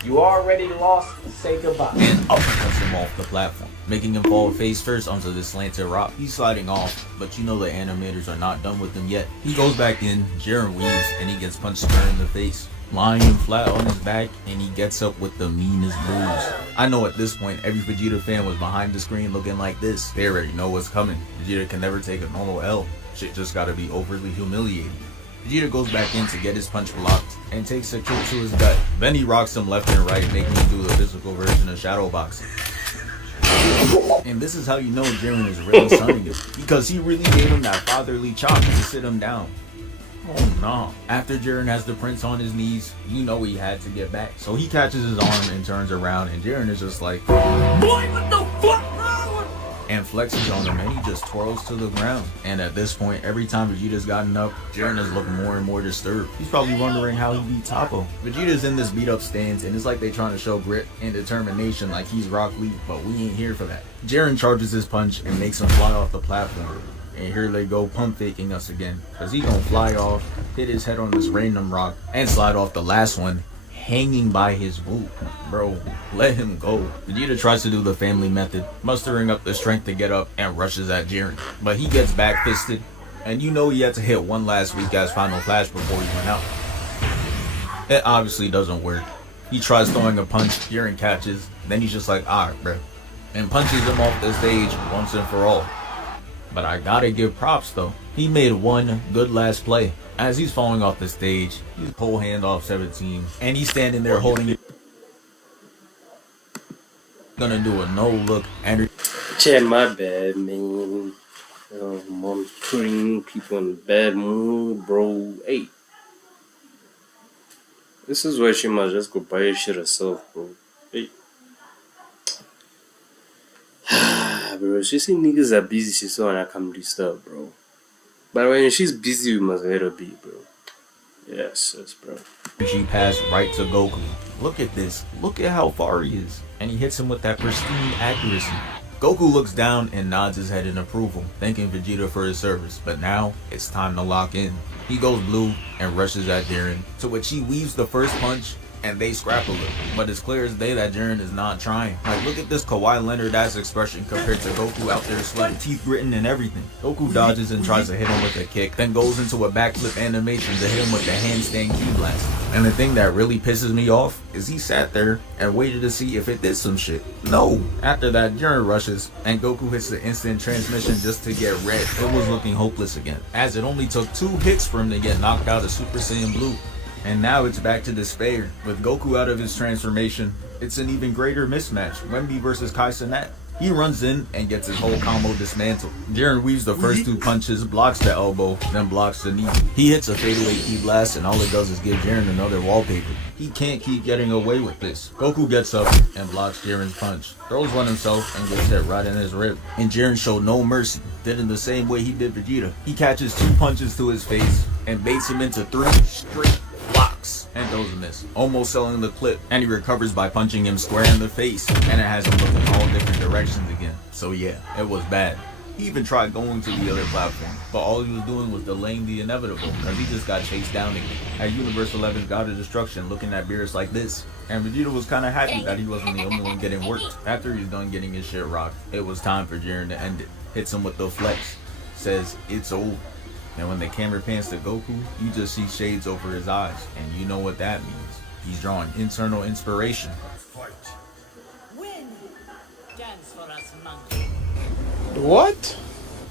You already lost, say goodbye. And uppercuts him off the platform, making him fall face first onto the slanted rock. He's sliding off, but you know the animators are not done with him yet. He goes back in, Jiren weaves, and he gets punched square in the face, lying him flat on his back, and he gets up with the meanest moves. I know at this point, every Vegeta fan was behind the screen looking like this. They already know what's coming. Vegeta can never take a normal L. Shit just gotta be overly humiliating. Vegeta goes back in to get his punch blocked and takes a kick to his gut. Then he rocks him left and right, making him do the physical version of shadow boxing. And this is how you know Jiren is really sunning him, because he really gave him that fatherly chop to sit him down. Oh no. After Jiren has the prince on his knees, you know he had to get back. So he catches his arm and turns around, and Jiren is just like, boy, what the fuck? And flexes on him, and he just twirls to the ground. And at this point, every time Vegeta's gotten up, Jiren is looking more and more disturbed. He's probably wondering how he beat Toppo. Vegeta's in this beat up stance, and it's like they trying to show grit and determination like he's Rock Lee, but we ain't here for that. Jiren charges his punch and makes him fly off the platform. And here they go pump faking us again, cause he gonna fly off, hit his head on this random rock, and slide off the last one, hanging by his boot. Bro, let him go. Vegeta tries to do the family method, mustering up the strength to get up, and rushes at Jiren. But he gets back fisted, and you know he had to hit one last weak ass final flash before he went out. It obviously doesn't work. He tries throwing a punch, Jiren catches, then he's just like, alright bro, and punches him off the stage once and for all. But I gotta give props though. He made one good last play. As he's falling off the stage, he's pull hand off 17, and he's standing there holding it. Gonna do a no look and Chat, my bad, man. I'm putting people in a bad mood, bro. Hey, this is why she must just go buy your shit herself, bro. Hey. Bro, she say niggas are busy, she still wanna come do stuff, bro. But when she's busy, we must let her be, bro. Yes, bro. she passed right to Goku. Look at this. Look at how far he is. And he hits him with that pristine accuracy. Goku looks down and nods his head in approval, thanking Vegeta for his service. But now, it's time to lock in. He goes blue and rushes at Jiren, to which he weaves the first punch and they scrap a little. But it's clear as day that Jiren is not trying. Like, look at this Kawhi Leonard-ass expression compared to Goku out there sweating, teeth gritting and everything. Goku dodges and tries to hit him with a kick, then goes into a backflip animation to hit him with the handstand Q blast. And the thing that really pisses me off is he sat there and waited to see if it did some shit. No! After that, Jiren rushes, and Goku hits the instant transmission just to get red. It was looking hopeless again, as it only took 2 hits for him to get knocked out of Super Saiyan Blue. And now it's back to despair. With Goku out of his transformation, it's an even greater mismatch. Wemby versus Kai Cenat. He runs in and gets his whole combo dismantled. Jiren weaves the first 2 punches, blocks the elbow, then blocks the knee. He hits a fatal AT blast, and all it does is give Jiren another wallpaper. He can't keep getting away with this. Goku gets up and blocks Jiren's punch, throws one himself, and gets hit right in his rib. And Jiren showed no mercy, did in the same way he did Vegeta. He catches 2 punches to his face and baits him into 3 straight blocks and throws a miss, almost selling the clip, and he recovers by punching him square in the face, and it has him looking all different directions again. So yeah, it was bad. He even tried going to the other platform, but all he was doing was delaying the inevitable, because he just got chased down again. At Universe 11's God of Destruction, looking at Beerus like this, and Vegeta was kinda happy that he wasn't the only one getting worked. After he's done getting his shit rocked, it was time for Jiren to end it. Hits him with the flex, says it's over. And when the camera pans to Goku, you just see shades over his eyes, and you know what that means. He's drawing internal inspiration. Win. Dance for us, monkey. What?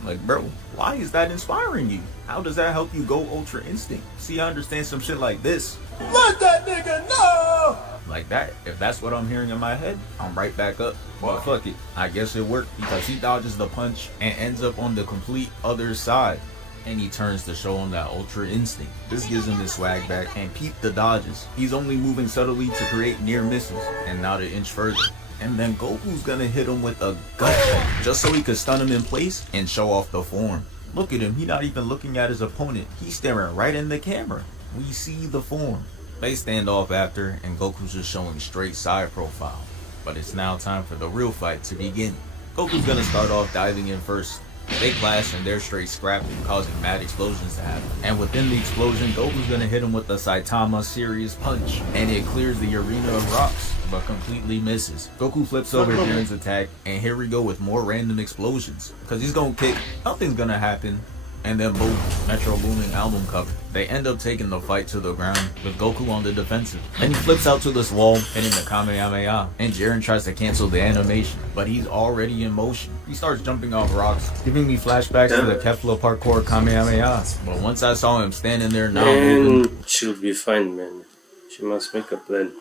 Like, bro, why is that inspiring you? How does that help you go Ultra Instinct? See, I understand some shit like this. Let that nigga know! Like that. If that's what I'm hearing in my head, I'm right back up. But fuck it. I guess it worked because he dodges the punch and ends up on the complete other side. And he turns to show him that Ultra Instinct. This gives him his swag back, and peep the dodges. He's only moving subtly to create near misses, and now to inch further. And then Goku's gonna hit him with a gut check, just so he could stun him in place and show off the form. Look at him, he's not even looking at his opponent. He's staring right in the camera. We see the form. They stand off after, and Goku's just showing straight side profile. But it's now time for the real fight to begin. Goku's gonna start off diving in first. They clash and they're straight scrapping, causing mad explosions to happen. And within the explosion, Goku's gonna hit him with the Saitama Serious Punch, and it clears the arena of rocks, but completely misses. Goku flips over Jiren's attack, and here we go with more random explosions. Cause he's gonna kick, nothing's gonna happen, and then boom, Metro Boomin album cover. They end up taking the fight to the ground with Goku on the defensive. Then he flips out to this wall, hitting the Kamehameha, and Jiren tries to cancel the animation, but he's already in motion. He starts jumping off rocks, giving me flashbacks to the Kefla parkour Kamehameha. But once I saw him standing there now moving, And she'll be fine, man. She must make a plan.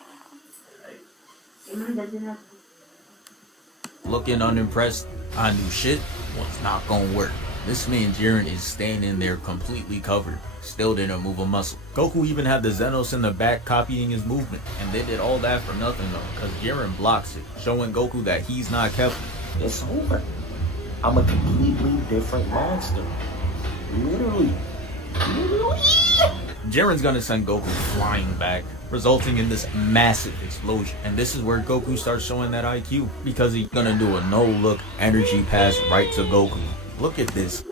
looking unimpressed, I knew shit was not gonna work. This man Jiren is standing there completely covered, still didn't move a muscle. Goku even had the Xenos in the back copying his movement, and they did all that for nothing though, cause Jiren blocks it, showing Goku that he's not Kefla. It's over. I'm a completely different monster. Literally. Jiren's gonna send Goku flying back, resulting in this massive explosion. And this is where Goku starts showing that IQ, because he's gonna do a no-look energy pass right to Goku. Look at this.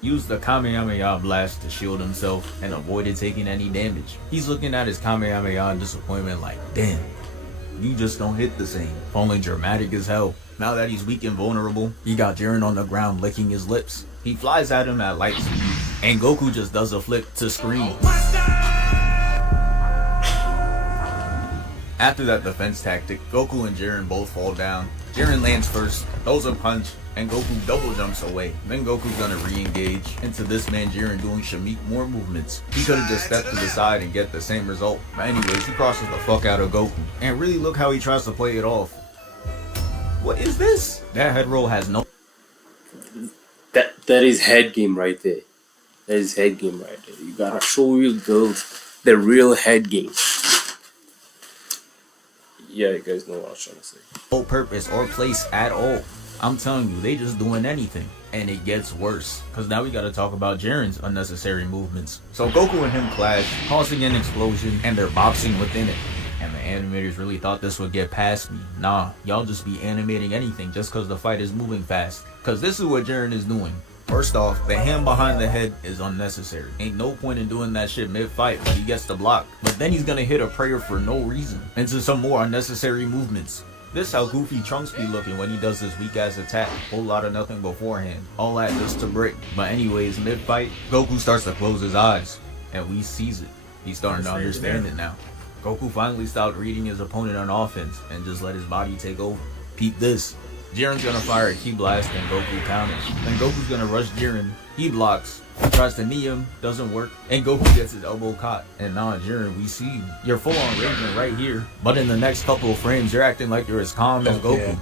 Use the Kamehameha blast to shield himself and avoided taking any damage. He's looking at his Kamehameha in disappointment like, damn, you just don't hit the same. Falling dramatic as hell. Now that he's weak and vulnerable, he got Jiren on the ground licking his lips. He flies at him at light speed, and Goku just does a flip to scream. After that defense tactic, Goku and Jiren both fall down. Jiren lands first, throws a punch, and Goku double jumps away. Then Goku's gonna re-engage into this man Jiren doing Shamik more movements. He could've just stepped to the side and get the same result. But anyways, he crosses the fuck out of Goku. And really look how he tries to play it off. What is this? That head roll has no... That is head game right there. That is head game right there. You gotta show your girls the real head game. Yeah, you guys know what I was trying to say. No purpose or place at all. I'm telling you, they just doing anything. And it gets worse, because now we gotta talk about Jiren's unnecessary movements. So Goku and him clash, causing an explosion, and they're boxing within it. And the animators really thought this would get past me. Nah, y'all just be animating anything just because the fight is moving fast. Because this is what Jiren is doing. First off, the hand behind the head is unnecessary. Ain't no point in doing that shit mid-fight when he gets the block. But then he's gonna hit a prayer for no reason into some more unnecessary movements. This how goofy Trunks be looking when he does this weak-ass attack. Whole lot of nothing beforehand. All that just to break. But anyways, mid-fight, Goku starts to close his eyes. And we sees it. He's starting to understand it now. Goku finally stopped reading his opponent on offense and just let his body take over. Peep this. Jiren's gonna fire a Ki Blast and Goku counters. Then Goku's gonna rush Jiren. He blocks. He tries to knee him. Doesn't work. And Goku gets his elbow caught. And now Jiren, we see you. You're full on raging right here. But in the next couple of frames, you're acting like you're as calm as Goku.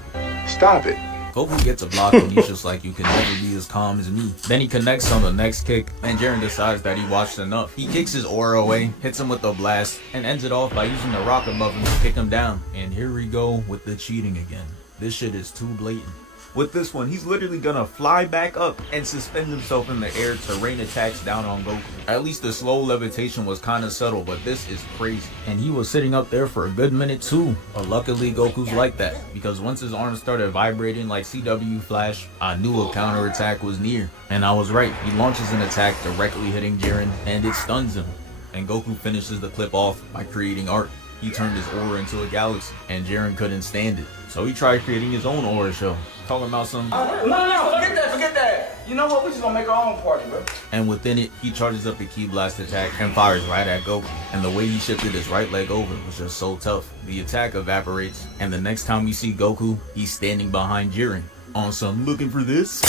Stop it. Goku gets a block and he's just like, you can never be as calm as me. Then he connects on the next kick, and Jiren decides that he watched enough. He kicks his aura away, hits him with the blast, and ends it off by using the rock above him to kick him down. And here we go with the cheating again. This shit is too blatant. With this one, he's literally gonna fly back up and suspend himself in the air to rain attacks down on Goku. At least the slow levitation was kinda subtle, but this is crazy. And he was sitting up there for a good minute too. But luckily Goku's like that, because once his arms started vibrating like CW Flash, I knew a counter attack was near. And I was right, he launches an attack directly hitting Jiren, and it stuns him. And Goku finishes the clip off by creating art. He turned his aura into a galaxy, and Jiren couldn't stand it. So he tried creating his own aura show. Talking about some... No, forget that. You know what? We just gonna make our own party, bro. And within it, he charges up the Ki Blast attack and fires right at Goku. And the way he shifted his right leg over was just so tough. The attack evaporates, and the next time we see Goku, he's standing behind Jiren. On some looking for this?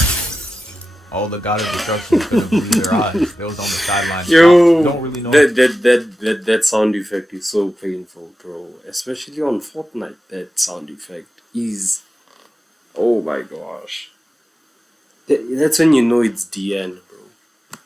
All the God of Destruction couldn't believe their eyes. They was on the sidelines. Yo, Don't really know. that sound effect is so painful, bro. Especially on Fortnite, that sound effect is, oh my gosh. That's when you know it's the end, bro.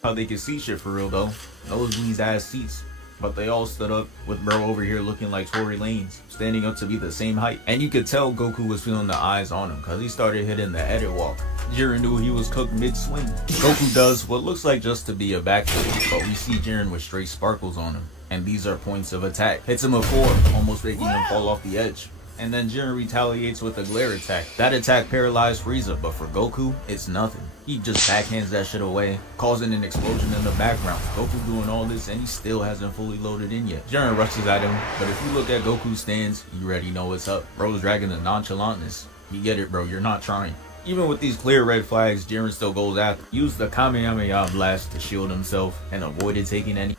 How they could see shit for real though. Nosebleeds ass seats. But they all stood up, with bro over here looking like Tory Lanez, standing up to be the same height. And you could tell Goku was feeling the eyes on him, cause he started hitting the edit walk. Jiren knew he was cooked mid-swing. Goku does what looks like just to be a backflip, but we see Jiren with straight sparkles on him. And these are points of attack. Hits him with 4, almost making him fall off the edge. And then Jiren retaliates with a glare attack. That attack paralyzed Frieza, but for Goku, it's nothing. He just backhands that shit away, causing an explosion in the background. Goku doing all this and he still hasn't fully loaded in yet. Jiren rushes at him, but if you look at Goku's stance, you already know what's up. Bro's dragging the nonchalantness. You get it, bro, you're not trying. Even with these clear red flags, Jiren still goes after. Used the Kamehameha blast to shield himself and avoided taking any.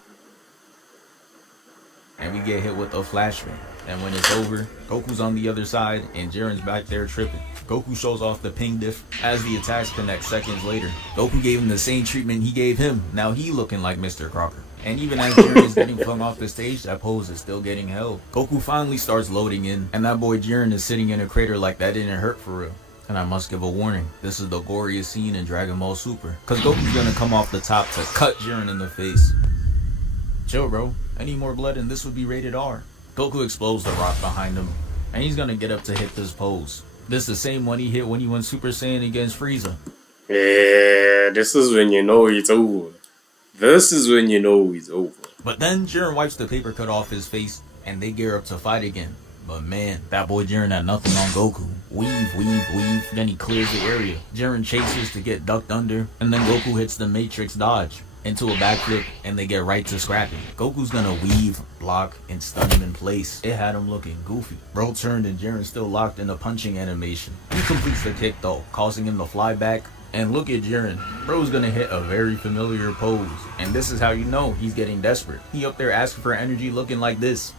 And we get hit with a flashbang. And when it's over, Goku's on the other side and Jiren's back there tripping. Goku shows off the ping diff as the attacks connect seconds later. Goku gave him the same treatment he gave him. Now he looking like Mr. Crocker. And even as Jiren is getting flung off the stage, that pose is still getting held. Goku finally starts loading in, and that boy Jiren is sitting in a crater like that didn't hurt for real. And I must give a warning, this is the goriest scene in Dragon Ball Super. Cause Goku's gonna come off the top to cut Jiren in the face. Chill bro, any more blood and this would be rated R. Goku explodes the rock behind him, and he's gonna get up to hit this pose. This is the same one he hit when he went Super Saiyan against Frieza. Yeah, this is when you know it's over. This is when you know it's over. But then Jiren wipes the paper cut off his face, and they gear up to fight again. But man, that boy Jiren had nothing on Goku. Weave, then he clears the area. Jiren chases to get ducked under, and then Goku hits the Matrix dodge into a backflip, and they get right to scrapping. Goku's gonna weave, block, and stun him in place. It had him looking goofy. Bro turned and Jiren's still locked in a punching animation. He completes the kick though, causing him to fly back. And look at Jiren. Bro's gonna hit a very familiar pose. And this is how you know he's getting desperate. He up there asking for energy looking like this.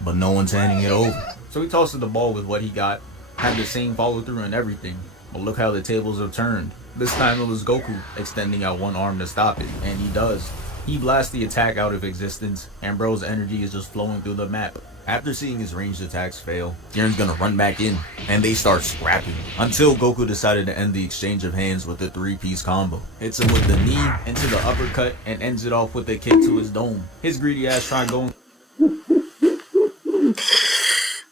But no one's handing it over. So he tosses the ball with what he got. Had the same follow through and everything. But look how the tables have turned. This time it was Goku extending out one arm to stop it. And he does. He blasts the attack out of existence. And bro's energy is just flowing through the map. After seeing his ranged attacks fail, Jiren's gonna run back in. And they start scrapping. Until Goku decided to end the exchange of hands with the 3-piece combo. Hits him with the knee into the uppercut. And ends it off with a kick to his dome. His greedy ass tried going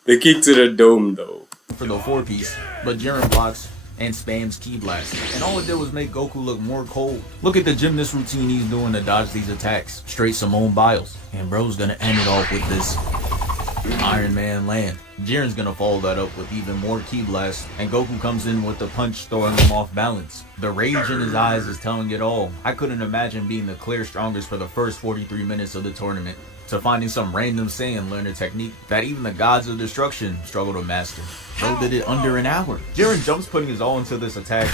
the kick to the dome though. For the 4-piece, but Jiren blocks and spams Ki Blast. And all it did was make Goku look more cold. Look at the gymnast routine he's doing to dodge these attacks. Straight Simone Biles. And bro's gonna end it off with this Iron Man land. Jiren's gonna follow that up with even more Ki Blast, and Goku comes in with the punch throwing him off balance. The rage in his eyes is telling it all. I couldn't imagine being the clear strongest for the first 43 minutes of the tournament, to finding some random Saiyan learn a technique that even the gods of destruction struggle to master. Bro did it under an hour. Jiren jumps putting his all into this attack,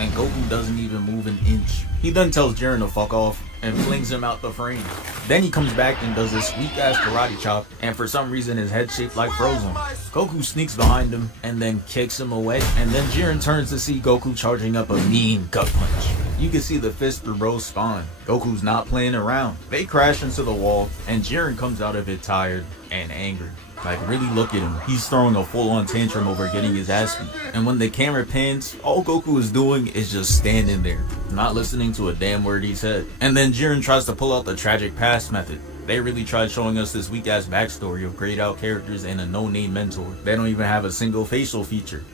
and Goku doesn't even move an inch. He then tells Jiren to fuck off and flings him out the frame. Then he comes back and does this weak ass karate chop, and for some reason his head shaped like Frozen. Goku sneaks behind him and then kicks him away, and then Jiren turns to see Goku charging up a mean gut punch. You can see the fist through bro's spine. Goku's not playing around. They crash into the wall, and Jiren comes out of it tired and angry. Like, really look at him. He's throwing a full-on tantrum over getting his ass beat. And when the camera pans, all Goku is doing is just standing there, not listening to a damn word he said. And then Jiren tries to pull out the tragic past method. They really tried showing us this weak-ass backstory of grayed out characters and a no-name mentor. They don't even have a single facial feature.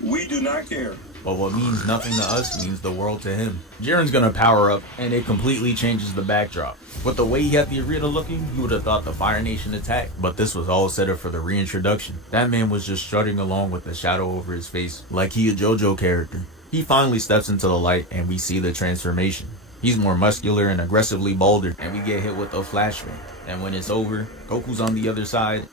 We do not care. But what means nothing to us means the world to him. Jiren's gonna power up, and it completely changes the backdrop. With the way he had the arena looking, you would have thought the Fire Nation attacked. But this was all set up for the reintroduction. That man was just strutting along with the shadow over his face, like he a JoJo character. He finally steps into the light, and we see the transformation. He's more muscular and aggressively bolder, and we get hit with a flashbang. And when it's over, Goku's on the other side,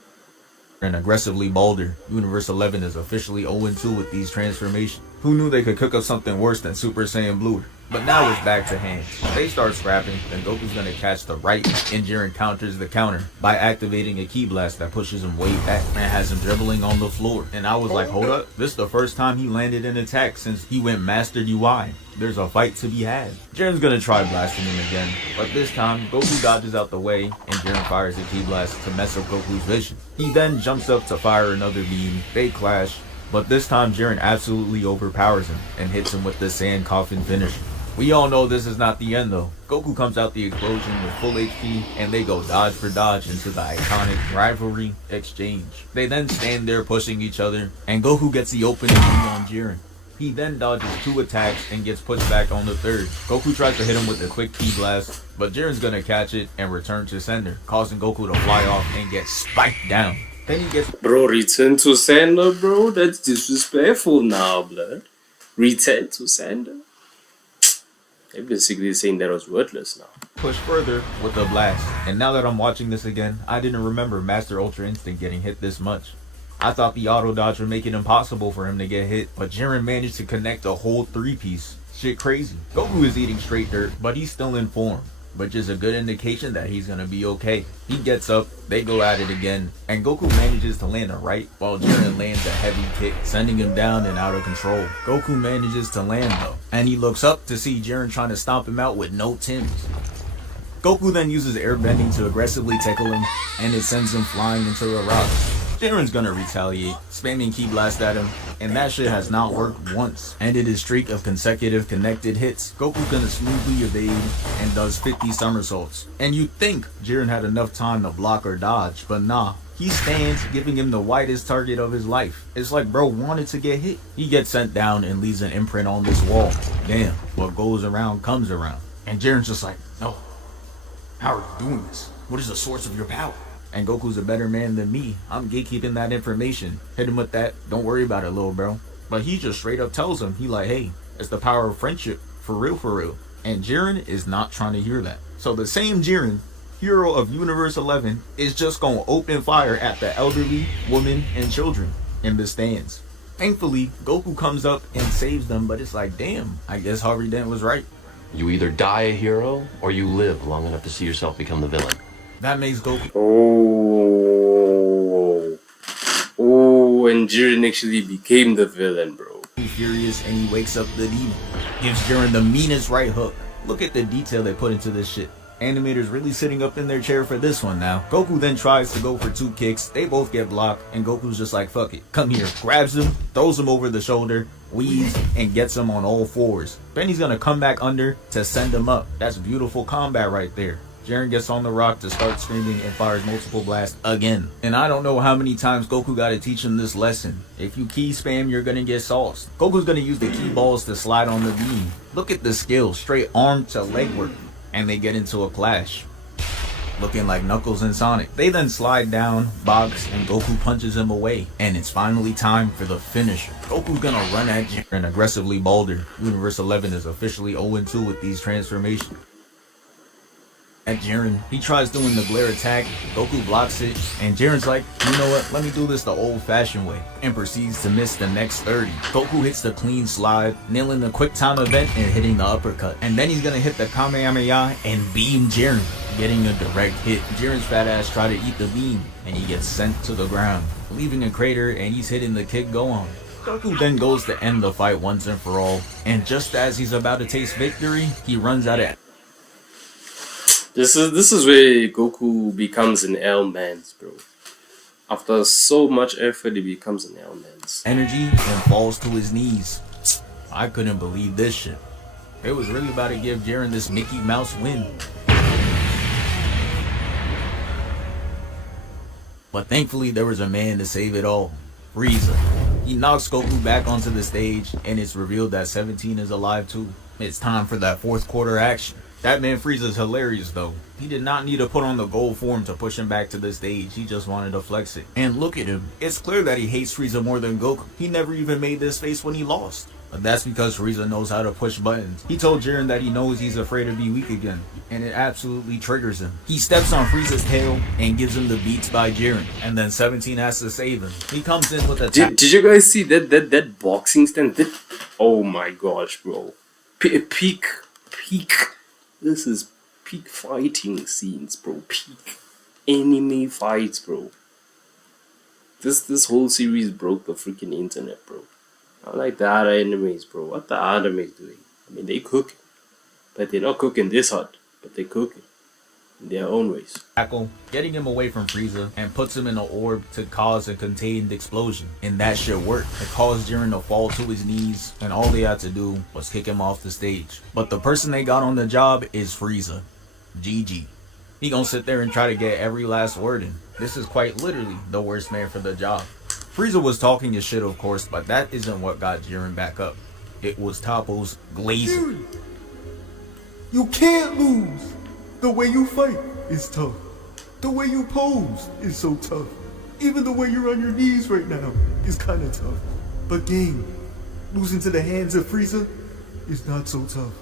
and aggressively bolder. Universe 11 is officially 0-2 with these transformations. Who knew they could cook up something worse than Super Saiyan Blue? But now it's back to hand. They start scrapping, then Goku's gonna catch the right, and Jiren counters the counter by activating a ki blast that pushes him way back and has him dribbling on the floor. And I was like, hold up, this is the first time he landed an attack since he went Master UI. There's a fight to be had. Jiren's gonna try blasting him again, but this time Goku dodges out the way and Jiren fires a ki blast to mess up Goku's vision. He then jumps up to fire another beam. They clash, but this time Jiren absolutely overpowers him and hits him with the sand coffin finisher. We all know this is not the end though. Goku comes out the explosion with full HP and they go dodge for dodge into the iconic rivalry exchange. They then stand there pushing each other and Goku gets the opening knee on Jiren. He then dodges 2 attacks and gets pushed back on the third. Goku tries to hit him with a quick ki blast, but Jiren's gonna catch it and return to sender, causing Goku to fly off and get spiked down. Then he gets return to sender, bro. That's disrespectful now, blood. Return to sender. They're basically saying that I was worthless now. pushed further with the blast. And now that I'm watching this again, I didn't remember Master Ultra Instinct getting hit this much. I thought the auto dodge would make it impossible for him to get hit, but Jiren managed to connect a whole 3-piece. Shit crazy. Goku is eating straight dirt, but he's still in form, which is a good indication that he's gonna be okay. He gets up, they go at it again, and Goku manages to land a right, while Jiren lands a heavy kick, sending him down and out of control. Goku manages to land though, and he looks up to see Jiren trying to stomp him out with no Tims. Goku then uses airbending to aggressively tackle him, and it sends him flying into the rocks. Jiren's gonna retaliate, spamming ki blast at him, and that shit has not worked once. Ended his streak of consecutive connected hits. Goku's gonna smoothly evade and does 50 somersaults. And you'd think Jiren had enough time to block or dodge, but nah. He stands, giving him the widest target of his life. It's like bro wanted to get hit. He gets sent down and leaves an imprint on this wall. Damn, what goes around comes around. And Jiren's just like, no. How are you doing this? What is the source of your power? And Goku's a better man than me. I'm gatekeeping that information. Hit him with that. Don't worry about it, little bro. But he just straight up tells him, he like, hey, it's the power of friendship. For real, for real. And Jiren is not trying to hear that. So the same Jiren, hero of Universe 11, is just gonna open fire at the elderly, women, and children in the stands. Thankfully, Goku comes up and saves them, but it's like, damn, I guess Harvey Dent was right. You either die a hero, or you live long enough to see yourself become the villain. That makes Goku... Oh, and Jiren actually became the villain, bro. Furious, and he wakes up the demon. Gives Jiren the meanest right hook. Look at the detail they put into this shit. Animators really sitting up in their chair for this one now. Goku then tries to go for 2 kicks. They both get blocked, and Goku's just like, fuck it. Come here. Grabs him, throws him over the shoulder, weaves, and gets him on all 4s. Then he's gonna come back under to send him up. That's beautiful combat right there. Jiren gets on the rock to start screaming and fires multiple blasts again. And I don't know how many times Goku gotta teach him this lesson. If you ki spam, you're gonna get sauced. Goku's gonna use the ki balls to slide on the beam. Look at the skill, straight arm to leg work. And they get into a clash. Looking like Knuckles and Sonic. They then slide down, box, and Goku punches him away. And it's finally time for the finisher. Goku's gonna run at Jiren aggressively boulder. Universe 11 is officially 0-2 with these transformations. At Jiren, he tries doing the glare attack, Goku blocks it, and Jiren's like, you know what, let me do this the old-fashioned way, and proceeds to miss the next 30. Goku hits the clean slide, nailing the quick time event and hitting the uppercut, and then he's gonna hit the Kamehameha and beam Jiren, getting a direct hit. Jiren's fat ass try to eat the beam, and he gets sent to the ground, leaving a crater, and he's hitting the kick go on. Goku then goes to end the fight once and for all, and just as he's about to taste victory, he runs out of... This is where Goku becomes an L-Mans, bro. After so much effort, he becomes an L-Mans. Energy and falls to his knees. I couldn't believe this shit. It was really about to give Jiren this Mickey Mouse win. But thankfully there was a man to save it all. Frieza. He knocks Goku back onto the stage, and it's revealed that 17 is alive too. It's time for that 4th quarter action. That man Frieza's hilarious though. He did not need to put on the gold form to push him back to the stage. He just wanted to flex it. And look at him. It's clear that he hates Frieza more than Goku. He never even made this face when he lost. But that's because Frieza knows how to push buttons. He told Jiren that he knows he's afraid to be weak again, and it absolutely triggers him. He steps on Frieza's tail and gives him the beats by Jiren, and then 17 has to save him. He comes in with a Did you guys see that boxing stand? Oh my gosh, bro! Peak. This is peak fighting scenes, bro. Peak anime fights, bro. This whole series broke the freaking internet, bro. Not like the other animes, bro. What the animes doing? I mean, they cooking, but they're not cooking this hot. But they cooking in their own ways. Tackle, getting him away from Frieza, and puts him in an orb to cause a contained explosion. And that shit worked. It caused Jiren to fall to his knees, and all they had to do was kick him off the stage. But the person they got on the job is Frieza. GG. He gonna sit there and try to get every last word in. This is quite literally the worst man for the job. Frieza was talking his shit, of course, but that isn't what got Jiren back up. It was Toppo's glazer. You can't lose. The way you fight is tough. The way you pose is so tough. Even the way you're on your knees right now is kind of tough. But game, losing to the hands of Frieza is not so tough.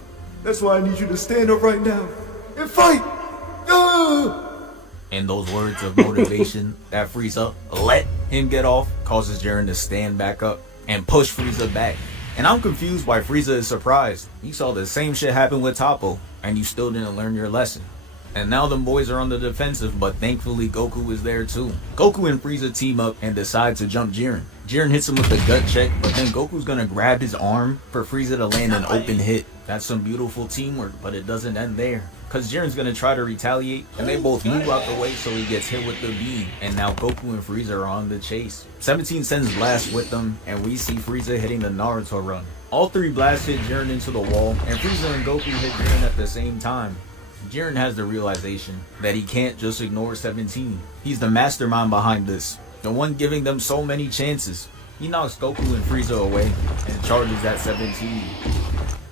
That's why I need you to stand up right now and fight. And those words of motivation that Frieza let him get off causes Jiren to stand back up and push Frieza back. And I'm confused why Frieza is surprised. You saw the same shit happen with Toppo, and you still didn't learn your lesson. And now the boys are on the defensive, but thankfully Goku is there too. Goku and Frieza team up and decide to jump Jiren. Jiren hits him with a gut check, but then Goku's gonna grab his arm for Frieza to land an open hit. That's some beautiful teamwork, but it doesn't end there. Cause Jiren's gonna try to retaliate, and they both move out the way so he gets hit with the beam. And now Goku and Frieza are on the chase. 17 sends blasts with them, and we see Frieza hitting the Naruto run. All three blasts hit Jiren into the wall, and Frieza and Goku hit Jiren at the same time. Jiren has the realization that he can't just ignore 17. He's the mastermind behind this, the one giving them so many chances. He knocks Goku and Frieza away and charges at 17.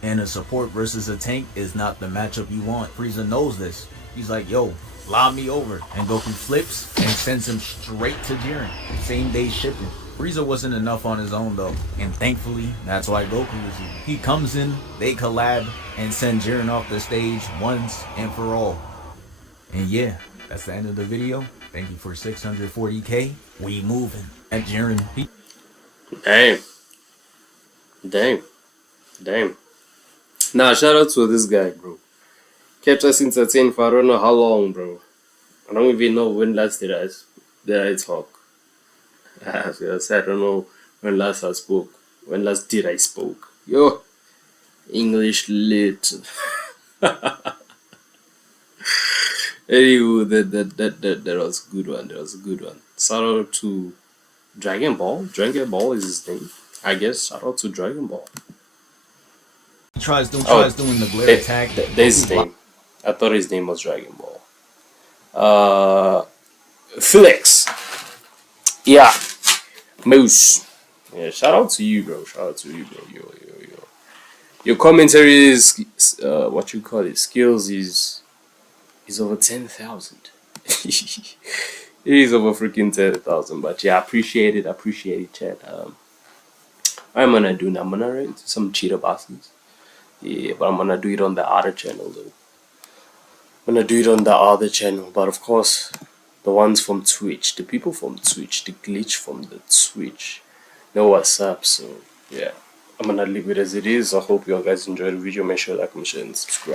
And a support versus a tank is not the matchup you want. Frieza knows this. He's like, yo, lob me over. And Goku flips and sends him straight to Jiren. Same day shipping. Frieza wasn't enough on his own though. And thankfully, that's why Goku is here. He comes in, they collab, and send Jiren off the stage once and for all. And yeah, that's the end of the video. Thank you for 640k. We moving. At Jiren. Damn. Nah, shout out to this guy, bro. Kept us entertained for I don't know how long, bro. I don't even know when last did I talk. I don't know when last I spoke. When last did I spoke? Yo, English lit. Anyway, that was a good one. That was a good one. Shout out to Dragon Ball. Dragon Ball is his name, I guess. Shout out to Dragon Ball. He tries doing the glare attack. There's his name. I thought his name was Dragon Ball. Felix. Yeah. Moose. Yeah, shout out to you, bro. Shout out to you, bro. Yo. Your commentary is, what you call it, skills is over 10,000. It is over freaking 10,000. But yeah, appreciate it, chat. What I'm gonna do now, I'm gonna rate some cheetah bosses. Yeah, but I'm gonna do it on the other channel though. But of course, the ones from Twitch, the people from Twitch, the glitch from the Twitch know what's up. So yeah, I'm gonna leave it as it is. I hope you guys enjoyed the video. Make sure to like, comment, share, and subscribe.